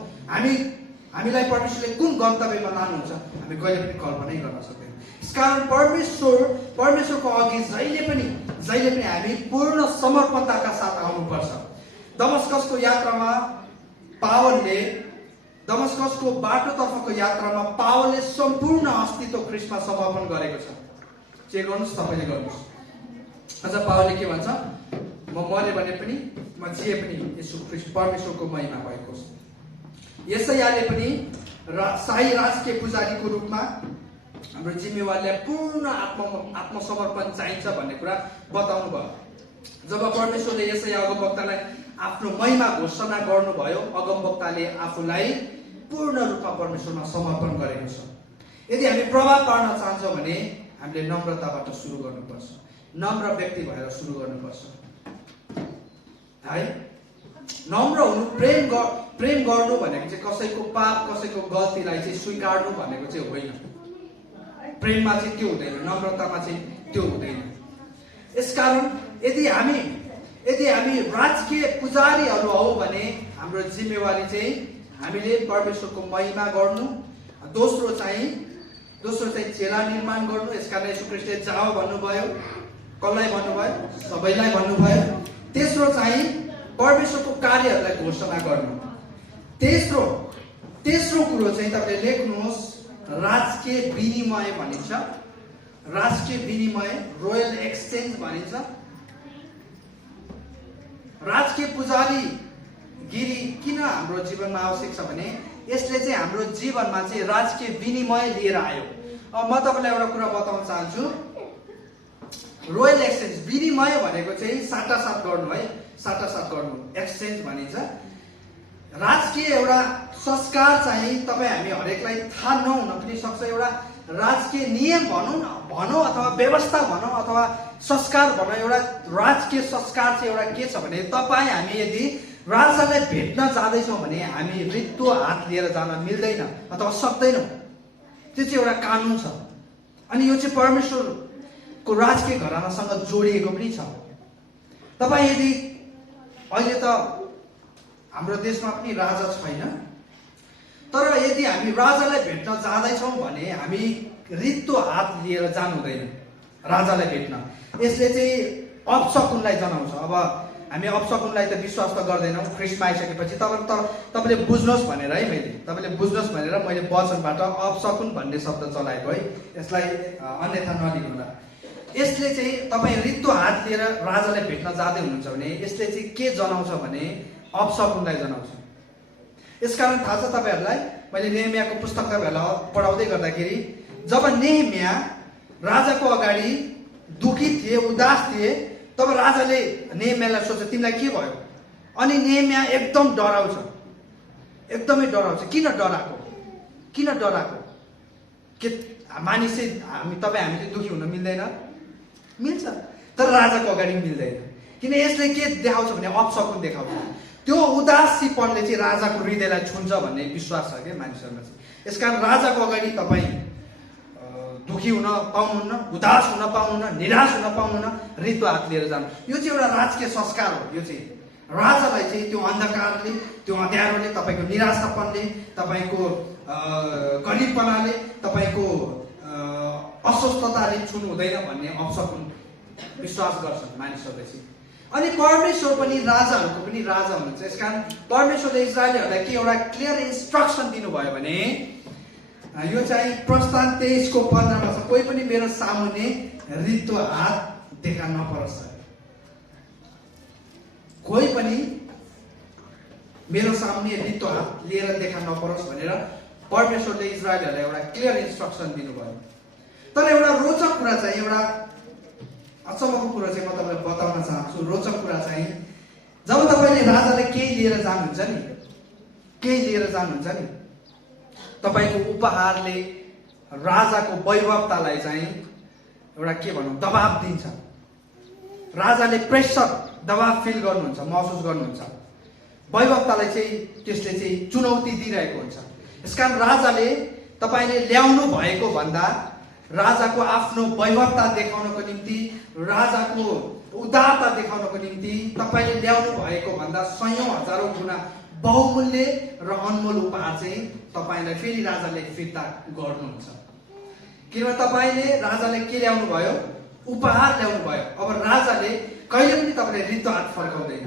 हामीलाई परमेश्वरले कुन गन्तव्यमा लानुहुन्छ हामी कहिले पनि कल्पनै गर्न सक्दैनौँ। यसकारण परमेश्वरको अघि जहिले पनि हामी पूर्ण समर्पणताका साथ आउनुपर्छ। दमस्कसको यात्रामा दमस्कसको बाटोतर्फको यात्रामा पावलले सम्पूर्ण अस्तित्व ख्रीष्टमा समर्पण गरेको छ। चेक गर्नुहोस्, तपाईँले गर्नुहोस्। अझ पावलले के भन्छ? म मरे भने पनि म जिए पनि येशू ख्रीष्ट परमेश्वरको महिमा भएको छ। यशायाले पनि शाही राजकीय पुजारीको रूपमा हाम्रो जिम्मेवारीलाई पूर्ण आत्मसमर्पण चाहिन्छ भन्ने कुरा बताउनु भयो। जब परमेश्वरले यशाया अगमवक्तालाई आफ्नो महिमा घोषणा गर्नुभयो, अगमवक्ताले आफूलाई पूर्ण रूपमा परमेश्वरमा समर्पण गरेको छ। यदि हामी प्रभाव पार्न चाहन्छौँ भने हामीले नम्रताबाट सुरु गर्नुपर्छ, नम्र व्यक्ति भएर सुरु गर्नुपर्छ है। नम्र हुनु, प्रेम गर्नु भनेको चाहिँ कसैको पाप, कसैको गल्तीलाई चाहिँ स्वीकार्नु भनेको चाहिँ होइन। प्रेममा चाहिँ त्यो हुँदैन, नम्रतामा चाहिँ त्यो हुँदैन। यसकारण यदि हामी यदि हामी राजकीय पुजारीहरू हौ भने हाम्रो जिम्मेवारी चाहिँ हामीले परमेश्वरको महिमा गर्नु, दोस्रो चाहिँ चेला निर्माण गर्नु। यसकारण येशू ख्रीष्टले जाओ भन्नुभयो, कसलाई भन्नुभयो? सबैलाई भन्नुभयो। तेस्रो चाहिँ परमेश्वरको कार्यहरूलाई घोषणा गर्नु। तेस्रो कुरो चाहिँ तपाईले लेख्नुहोस्, राजकीय विनिमय भनिन्छ। राजकीय विनिमय, रोयल एक्सचेन्ज भनिन्छ। राजकीय पुजारीगिरी किन हाम्रो जीवनमा आवश्यक छ भने यसले चाहिँ हाम्रो जीवनमा चाहिँ राजकीय विनिमय लिएर आयो। अब म तपाईँलाई एउटा कुरा बताउन चाहन्छु। रोयल एक्सचेन्ज, विनिमय भनेको चाहिँ साटासाट गर्नु है, साटासाट गर्नु, एक्सचेन्ज भनिन्छ। राजकीय एउटा संस्कार चाहिँ तपाईँ हामी हरेकलाई थाहा नहुन पनि सक्छ। एउटा राजकीय नियम भनौँ अथवा व्यवस्था भनौँ अथवा संस्कार भनौँ, एउटा राजकीय संस्कार चाहिँ एउटा के छ भने तपाईँ हामी यदि राजालाई भेट्न जाँदैछौँ भने हामी रित्तो हात लिएर जान मिल्दैन अथवा सक्दैनौँ। त्यो चाहिँ एउटा कानुन छ। अनि यो चाहिँ परमेश्वरको राजकीय घरानासँग जोडिएको पनि छ। तपाईँ यदि अहिले त हाम्रो देशमा पनि राजा छैन, तर यदि हामी राजालाई भेट्न जाँदैछौँ भने हामी रित्तो हात लिएर जानु हुँदैन राजालाई भेट्न। यसले चाहिँ अपशकुनलाई जनाउँछ। अब हामी अपशकुनलाई त विश्वास त गर्दैनौँ। ख्रीष्टमा आइसकेपछि तपाईँले बुझ्नुहोस् भनेर है, तपाईँले बुझ्नुहोस् भनेर मैले वचनबाट अपशकुन भन्ने शब्द चलाएको है। यसलाई अन्यथा नलिनुहोला। यसले चाहिँ तपाईँ रित्तो हात लिएर राजालाई भेट्न जाँदै हुनुहुन्छ भने यसले चाहिँ के जनाउँछ भने अपशकुनलाई जनाउँछ। यसकारण थाहा छ तपाईँहरूलाई, मैले नेहमियाको पुस्तक तपाईँहरूलाई पढाउँदै गर्दाखेरि जब नेहमिया राजाको अगाडि दुखी थिए, उदास थिए, तब राजाले नेहमियालाई सोध्छ तिमीलाई के भयो? अनि नेहमिया एकदम डराउँछ, एकदमै डराउँछ। किन डराएको? के मानिस चाहिँ हामी चाहिँ दुखी हुन मिल्दैन? मिल्छ, तर राजाको अगाडि मिल्दैन। किन? यसले के देखाउँछ भने अपशकुन देखाउँछ। त्यो उदासीपनले चाहिँ राजाको हृदयलाई छुन्छ भन्ने विश्वास छ क्या मानिसहरूमा चाहिँ। यसकारण राजाको अगाडि तपाईँ दुखी हुन पाउनुहुन्न, उदास हुन पाउनुहुन्न, निराश हुन पाउनुहुन्न, रित्तो हात लिएर जानु। यो चाहिँ एउटा राजकीय संस्कार हो। यो चाहिँ राजालाई चाहिँ त्यो अन्धकारले, त्यो अँध्यारोले, तपाईँको निराशापनले, तपाईँको गरिबपनाले, तपाईँको अस्वस्थताले छुनु हुँदैन भन्ने अपशकुन विश्वास गर्छन् मानिसहरूले चाहिँ। अनि परमेश्वर पनि राजाहरूको पनि राजा हुनुहुन्छ। यसकारण परमेश्वरले इजरायलीहरूलाई के एउटा क्लियर इन्स्ट्रक्सन दिनुभयो भने यो चाहिँ प्रस्थान 23:15 छ, कोही पनि मेरो सामुन्ने रित्तो हात देखा नपरोस्। कोही पनि मेरो सामुन्ने रित्तो हात लिएर देखा नपरोस् भनेर परमेश्वरले इजरायलीहरूलाई एउटा क्लियर इन्स्ट्रक्सन दिनुभयो। तर एउटा रोचक कुरा चाहिँ, एउटा अचम्मको कुरा चाहिँ म तपाईँलाई बताउन चाहन्छु। रोचक कुरा चाहिँ जब तपाईँले राजाले केही लिएर जानुहुन्छ नि, तपाईँको उपहारले राजाको वैभवतालाई चाहिँ एउटा के भनौँ दबाब दिन्छ। राजाले प्रेसर, दबाब फिल गर्नुहुन्छ, महसुस गर्नुहुन्छ। वैभवतालाई चाहिँ त्यसले चाहिँ चुनौती दिइरहेको हुन्छ। यसकारण राजाले तपाईँले ल्याउनु भएको भन्दा राजाको आफ्नो वैभवता देखाउनको निम्ति, राजाको उदारता देखाउनको निम्ति तपाईँले ल्याउनु भएको भन्दा सयौं हजारौं गुणा बहुमूल्य र अनमोल उपहार चाहिँ तपाईँलाई फेरि राजाले फिर्ता गर्नुहुन्छ। किनभने तपाईँले राजाले के ल्याउनु भयो? उपहार ल्याउनु भयो। अब राजाले कहिले पनि तपाईँले रित्तो हात फर्काउँदैन।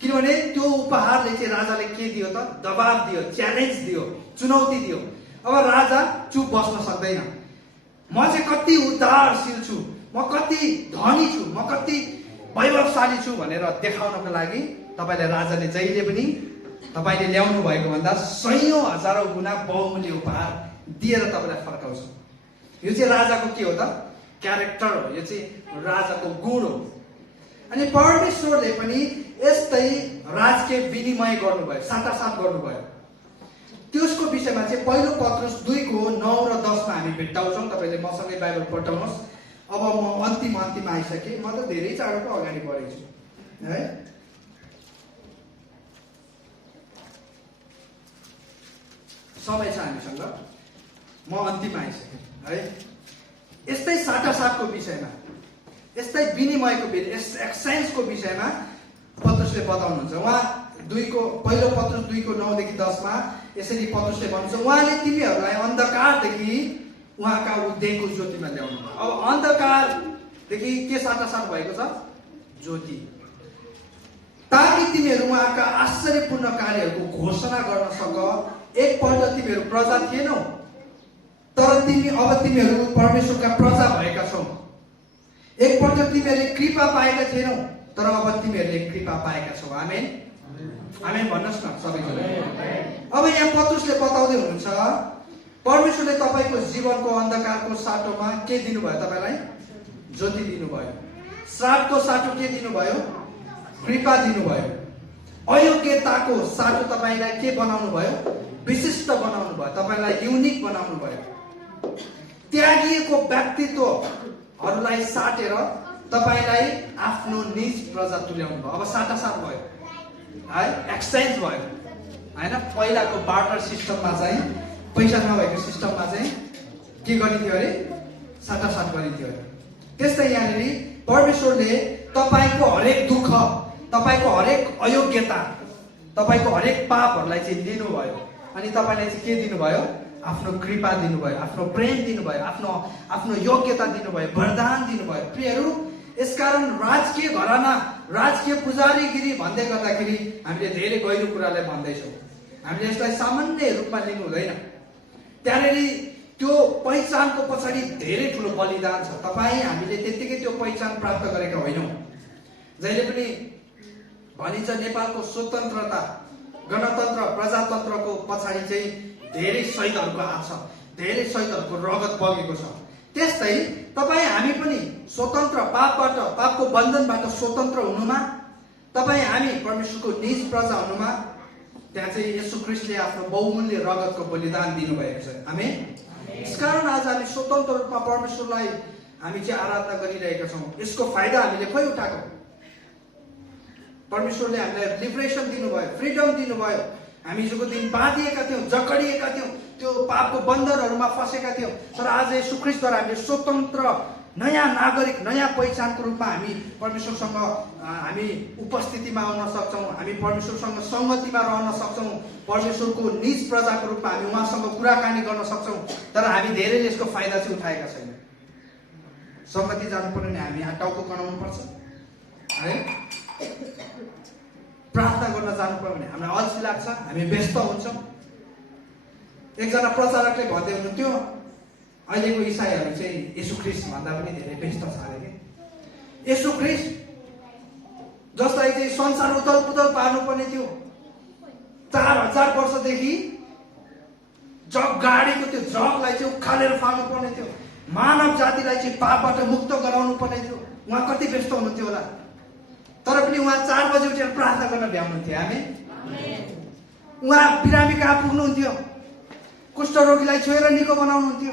किनभने त्यो उपहारले चाहिँ राजाले के दियो त? दबाब दियो, च्यालेन्ज दियो, चुनौती दियो। अब राजा चुप बस्न सक्दैन। म चाहिँ कति उदारशील छु, म कति धनी छु, म कति वैभवशाली छु भनेर देखाउनको लागि तपाईँले राजाले जहिले पनि तपाईँले ल्याउनु भएको भन्दा सयौं हजारौं गुणा बहुमूल्य उपहार दिएर तपाईँलाई फर्काउँछ। यो चाहिँ राजाको के हो त? क्यारेक्टर हो। यो चाहिँ राजाको गुण हो। अनि परमेश्वरले पनि यस्तै राजकीय विनिमय गर्नुभयो, साटासाट गर्नुभयो। त्यसको विषयमा चाहिँ पहिलो पत्रुस 2:9 र 10 मा हामी भेट्टाउँछौँ। तपाईँले मसँगै बाइबल पढ्नुहोस्। अब म अन्तिम आइसकेँ। म त धेरै चाँडो अगाडि बढेको छु है। समय छ हामीसँग। म अन्तिम आइसकेँ है। यस्तै साटासाटको विषयमा यस्तै विनिमयको एक्सचेन्जको विषयमा पत्रुसले बताउनुहुन्छ। उहाँ पहिलो पत्रुस 2:9 देखि 10 मा यसरी पत्रुसले भन्छ, उहाँले तिमीहरूलाई अन्धकारदेखि उहाँका उद्देश्यको ज्योतिमा ल्याउनु। अब अन्धकारदेखि के साटासाट भएको छ? ज्योति, ताकि तिमीहरू उहाँका आश्चर्यपूर्ण कार्यहरूको घोषणा गर्न सक। एकपल्ट तिमीहरू प्रजा थिएनौ, तर अब तिमीहरू परमेश्वरका प्रजा भएका छौ। एकपल्ट तिमीहरूले कृपा पाएका थिएनौ, तर अब तिमीहरूले कृपा पाएका छौ। आमेन, आमेन भन्नुहोस् न सबैजना। अब यहाँ पत्रुसले बताउँदै हुनुहुन्छ, परमेश्वरले तपाईँको जीवनको अन्धकारको साटोमा के दिनुभयो? तपाईँलाई ज्योति दिनुभयो। श्रापको साटो के दिनुभयो? कृपा दिनुभयो। अयोग्यताको साटो तपाईँलाई के बनाउनु भयो? विशिष्ट बनाउनु भयो, तपाईँलाई युनिक बनाउनु भयो। त्यागिएको व्यक्तित्वहरूलाई साटेर तपाईँलाई आफ्नो निज प्रजा तुल्याउनु भयो। अब साटासाट भयो है, एक्सचेन्ज भयो होइन। पहिलाको बार्टर सिस्टममा चाहिँ, पैसा नभएको सिस्टममा चाहिँ के गरिन्थ्यो अरे? साटासाट गरिन्थ्यो अरे। त्यस्तै यहाँनिर परमेश्वरले तपाईँको हरेक दुःख, तपाईँको हरेक अयोग्यता, तपाईँको हरेक पापहरूलाई चाहिँ लिनुभयो अनि तपाईँलाई चाहिँ के दिनुभयो? आफ्नो कृपा दिनुभयो, आफ्नो प्रेम दिनुभयो, आफ्नो योग्यता दिनुभयो, वरदान दिनुभयो। प्रियहरू, यसकारण राजकीय घराना, राजकीय पुजारीगिरी भन्दै गर्दाखेरि हामीले धेरै गहिरो कुरालाई भन्दैछौँ। हामीले यसलाई सामान्य रूपमा लिनु हुँदैन। त्यहाँनिर त्यो पहिचानको पछाडि धेरै ठुलो बलिदान छ। हामीले त्यत्तिकै त्यो पहिचान प्राप्त गरेका होइनौँ। जहिले पनि भनिन्छ नेपालको स्वतन्त्रता, गणतन्त्र, प्रजातन्त्रको पछाडि चाहिँ धेरै शहीदहरूको हात छ, धेरै शहीदहरूको रगत बगेको छ। त्यस्तै हामी पनि स्वतन्त्र, पापको बन्धनबाट स्वतन्त्र हुनुमा, हामी परमेश्वरको निज प्रजा हुनुमा, त्यहाँ चाहिँ येशू ख्रीष्टले आफ्नो बहुमूल्य रगतको बलिदान दिनुभएको छ। आमेन। यसकारण आज हामी स्वतन्त्र रूपमा परमेश्वरलाई हामी चाहिँ आराधना गरिरहेका छौँ। यसको फाइदा हामीले खोइ उठाएको? परमेश्वरले हामीलाई लिबरेसन दिनुभयो, फ्रिडम दिनुभयो। हामी हिजोको दिन बाँधिएका थियौँ, जकडिएका थियौँ, त्यो पापको बन्धनहरूमा फँसेका थियौँ। तर आज येशू ख्रीष्टद्वारा हामीले स्वतन्त्र, नयाँ नागरिक, नयाँ पहिचानको रूपमा हामी परमेश्वरसँग हामी उपस्थितिमा आउन सक्छौँ। हामी परमेश्वरसँग सङ्गतिमा रहन सक्छौँ। परमेश्वरको निज प्रजाको रूपमा हामी उहाँसँग कुराकानी गर्न सक्छौँ। तर हामी धेरैले यसको फाइदा चाहिँ उठाएका छैनौँ। सङ्गति जानु पर्यो भने हामी यहाँ टाउको बनाउनु पर्छ है। प्रार्थना गर्न जानु पर्यो भने हामीलाई अल्छी लाग्छ, हामी व्यस्त हुन्छौँ। एकजना प्रचारकले भन्दै हुनुहुन्थ्यो, अहिलेको इसाईहरू चाहिँ येशू ख्रीष्ट भन्दा पनि धेरै व्यस्त छ अरे। येशू ख्रीष्ट जसलाई चाहिँ संसार उथल पुथल पार्नुपर्ने थियो, 4000 वर्षदेखि जग गाडीको त्यो जगलाई चाहिँ उखालेर फाल्नु पर्ने थियो, मानव जातिलाई चाहिँ पापबाट मुक्त गराउनु पर्ने थियो। उहाँ कति व्यस्त हुनुहुन्थ्यो होला, तर पनि उहाँ 4 बजे उठेर प्रार्थना गर्न भ्याउनुहुन्थ्यो। आमेन। उहाँ बिरामी कहाँ पुग्नुहुन्थ्यो, कुष्ठरोगीलाई छोएर निको बनाउनुहुन्थ्यो,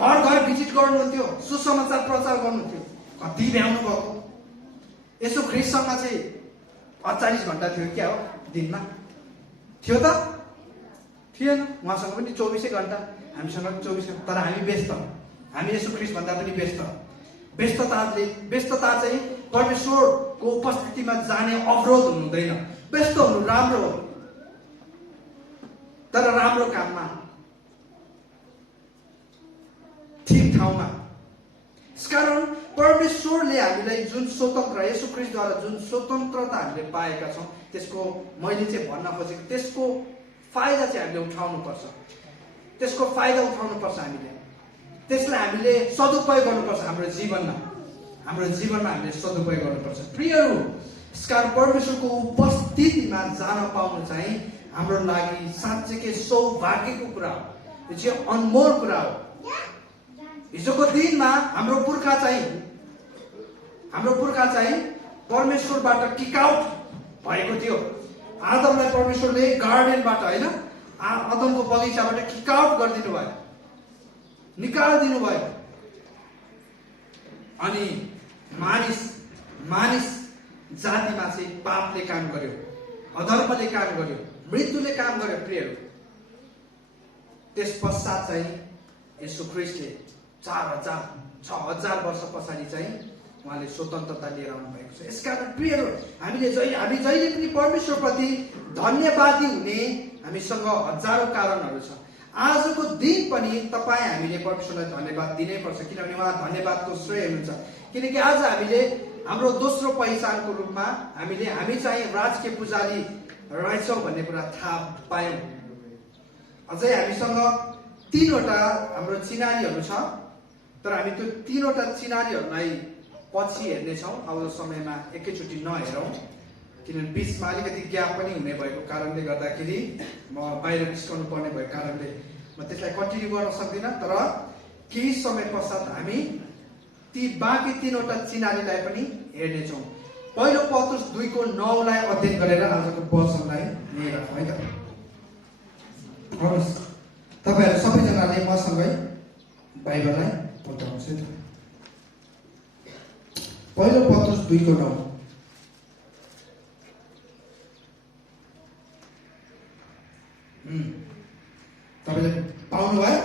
घर घर भिजिट गर्नुहुन्थ्यो, सुसमाचार प्रचार गर्नुहुन्थ्यो। कति भ्याउनु भएको। येशू ख्रीष्टसँग चाहिँ 48 घण्टा थियो क्या हो दिनमा? थियो त? थिएन। उहाँसँग पनि 24 घण्टा, हामीसँग पनि 24 घण्टा। तर हामी व्यस्त, हामी येशू ख्रीष्ट भन्दा पनि व्यस्त। व्यस्तता चाहिँ परमेश्वरको उपस्थितिमा जाने अवरोध हुँदैन। व्यस्त हुनु राम्रो हो, तर राम्रो काममा, ठिक ठाउँमा। यसकारण परमेश्वरले हामीलाई जुन स्वतन्त्र, येशू ख्रीष्टद्वारा जुन स्वतन्त्रता हामीले पाएका छौँ, त्यसको मैले चाहिँ भन्न खोजेको त्यसको फाइदा चाहिँ हामीले उठाउनुपर्छ। त्यसको फाइदा उठाउनुपर्छ हामीले। त्यसलाई हामीले सदुपयोग गर्नुपर्छ हाम्रो जीवनमा। हामीले सदुपयोग गर्नुपर्छ। प्रियहरू, यसकारण परमेश्वरको उपस्थितिमा जान पाउनु चाहिँ हाम्रो लागि साँच्चैकै सौभाग्यको कुरा हो। यो चाहिँ अनमोल कुरा हो। हिजोको दिनमा हाम्रो पुर्खा चाहिँ परमेश्वरबाट किक आउट भएको थियो। आदमलाई परमेश्वरले गार्डनबाट होइन, आदमको बगैँचाबाट किक आउट गरिदिनु भयो, निकालिदिनु भयो। अनि मानिस जातिमा चाहिँ पापले काम गर्यो, अधर्मले काम गर्यो, मृत्युले काम गर्यो। प्रियहरू, त्यस पश्चात चाहिँ येशू ख्रीष्टले 4000 6000 वर्ष पछाडि चाहिँ उहाँले स्वतन्त्रता लिएर आउनु भएको छ। यसकारण प्रियहरू, हामी जहिले पनि परमेश्वरप्रति धन्यवादी हुने हामीसँग हजारौं कारणहरू छ। आजको दिन पनि तपाईँ हामीले परमेश्वरलाई धन्यवाद दिनैपर्छ, किनभने उहाँ धन्यवादको श्रेय हुनुहुन्छ। किनकि आज हामीले हाम्रो दोस्रो पहिचानको रूपमा हामी चाहिँ राजकीय पुजारी रहेछौँ भन्ने कुरा थाहा पायौँ। अझै हामीसँग 3वटा हाम्रो चिनारीहरू छ, तर हामी त्यो 3वटा चिनारीहरूलाई पछि हेर्नेछौँ। आउँदो समयमा एकैचोटि नहेरौँ, किनभने बिचमा अलिकति ग्याप पनि हुने भएको कारणले गर्दाखेरि म बाहिर निस्कनु पर्ने भएको कारणले म त्यसलाई कन्टिन्यू गर्न सक्दिनँ। तर केही समय पश्चात हामी ती बाँकी 3वटा चिनारीलाई पनि हेर्नेछौँ। पहिलो पत्रुस 2:9 अध्ययन गरेर आजको वचनलाई लिएर है त। हवस्, तपाईँहरू सबैजनाले मसँगै बाइबललाई पल्टाउनुहोस् है त। पहिलो पत्रुस 2:9। तपाईँले पाउनुभयो?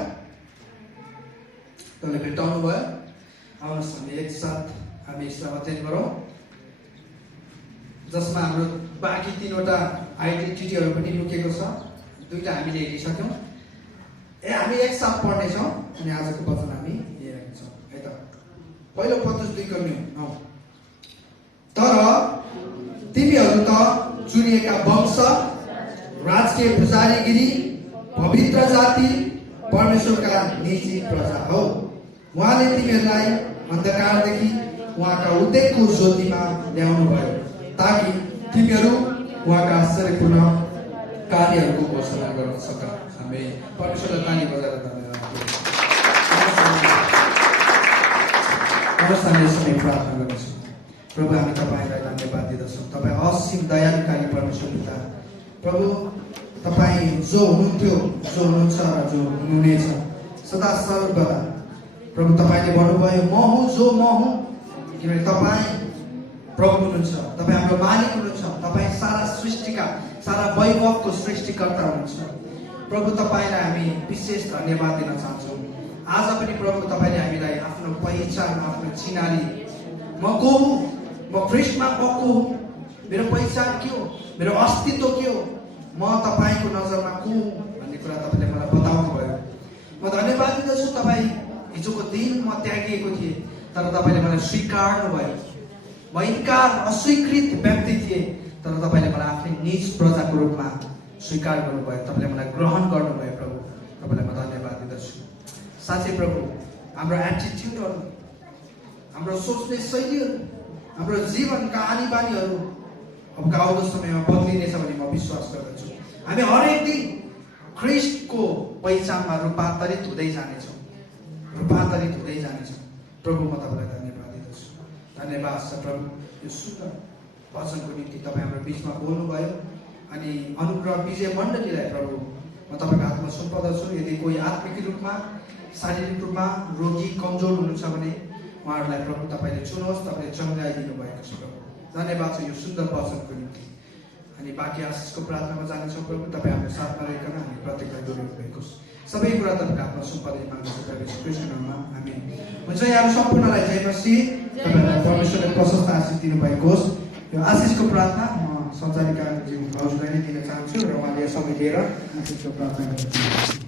तपाईँले भेटाउनु भयो? आउनुहोस् हामी एकसाथ हामी यसलाई अध्ययन गरौँ, जसमा हाम्रो बाँकी 3वटा आइडेन्टिटीहरू पनि लुकेको छ। 2टा हामीले हेरिसक्यौँ। हामी एकसाथ पढ्नेछौँ अनि आजको वचन हामी हेरेछौँ है त। पहिलो पत्रुस 2:9। तर तिमीहरू त चुनिएका वंश, राजकीय पुजारीगिरी, पवित्र जाति, परमेश्वरका निजी प्रजा हौ। उहाँले तिमीहरूलाई अन्धकारदेखि उहाँका उद्देकको ज्योतिमा ल्याउनु भयो, ताकि तिमीहरू उहाँका आश्चर्यपूर्ण कार्यहरूको घोषणा गर्न सक। हामी परमेश्वरलाई ताली बजाएर धन्यवाद दिन्छौँ। हामी समय प्रार्थना गर्दछौँ। प्रभु, हामी तपाईँलाई धन्यवाद दिँदछौँ। तपाईँ असीम दयालुकारी परमेश्वर पिता। प्रभु, तपाईँ जो हुनुहुन्थ्यो, जो हुनुहुन्छ र जो हुनुहुनेछ सदा सर्वदा। प्रभु, तपाईँले भन्नुभयो म हुँ जो म हुँ, किनभने तपाईँ प्रभु हुनुहुन्छ, तपाईँ हाम्रो मालिक हुनुहुन्छ, तपाईँ सारा सृष्टिका, सारा वैभवको सृष्टिकर्ता हुनुहुन्छ। प्रभु, तपाईँलाई हामी विशेष धन्यवाद दिन चाहन्छौँ। आज पनि प्रभु, तपाईँले हामीलाई आफ्नो पहिचान, आफ्नो चिनारी, म को हुँ, म ख्रीष्टमा म को हुँ, मेरो पहिचान के हो, मेरो अस्तित्व के हो, म तपाईँको नजरमा को हुँ भन्ने कुरा तपाईँले मलाई बताउनु भयो। म धन्यवाद दिँदछु। तपाईँ हिजोको दिन म त्यागिएको थिएँ, तर तपाईँले मलाई स्वीकार्नु भयो। म इन्कार, अस्वीकृत व्यक्ति थिएँ, तर तपाईँले मलाई आफ्नै निज प्रजाको रूपमा स्वीकार गर्नुभयो। तपाईँले मलाई ग्रहण गर्नुभयो। प्रभु, तपाईँलाई म धन्यवाद दिँदछु। साथै प्रभु, हाम्रो एटिट्युडहरू, हाम्रो सोच्ने शैलीहरू, हाम्रो जीवनका आनी बानीहरू अब आउँदो समयमा बदलिनेछ भन्ने म विश्वास गर्दछु। हामी हरेक दिन ख्रीष्टको पहिचानमा रूपान्तरित हुँदै जानेछौँ, रूपान्तरित हुँदै जानेछौँ। प्रभु, म तपाईँलाई धन्यवाद दिँदछु। धन्यवाद छ प्रभु, यो सुन्दर वचनको निम्ति तपाईँ हाम्रो बिचमा बोल्नुभयो। अनि अनुग्रह विजय मण्डलीलाई प्रभु म तपाईँको हातमा सुम्पर्दछु। यदि कोही आत्मिक रूपमा, शारीरिक रूपमा रोगी, कमजोर हुनुहुन्छ भने उहाँहरूलाई प्रभु तपाईँले चुनुहोस्, तपाईँले चङ्गाइदिनु भएको छ। प्रभु, धन्यवाद छ यो सुन्दर वचनको निम्ति। अनि बाँकी आशिषको प्रार्थनामा जानेछौँ। प्रभु, तपाईँ हाम्रो साथमा रहेको हामी प्रत्येकलाई जोडिनु भएको सबै कुरा तपाईँको हातमा सुम्पर्दै माग्दछु प्रभु यीशु ख्रीष्टको नाममा, आमेन। हुन्छ, यहाँ सम्पूर्णलाई जय मसीह। तपाईँलाई परमेश्वरले प्रशस्त आशिष दिनुभएको होस्। यो आशिषको प्रार्थना म सञ्चालिका भाउजूलाई नै दिन चाहन्छु र उहाँले समय लिएर आशिषको प्रार्थना गर्छु।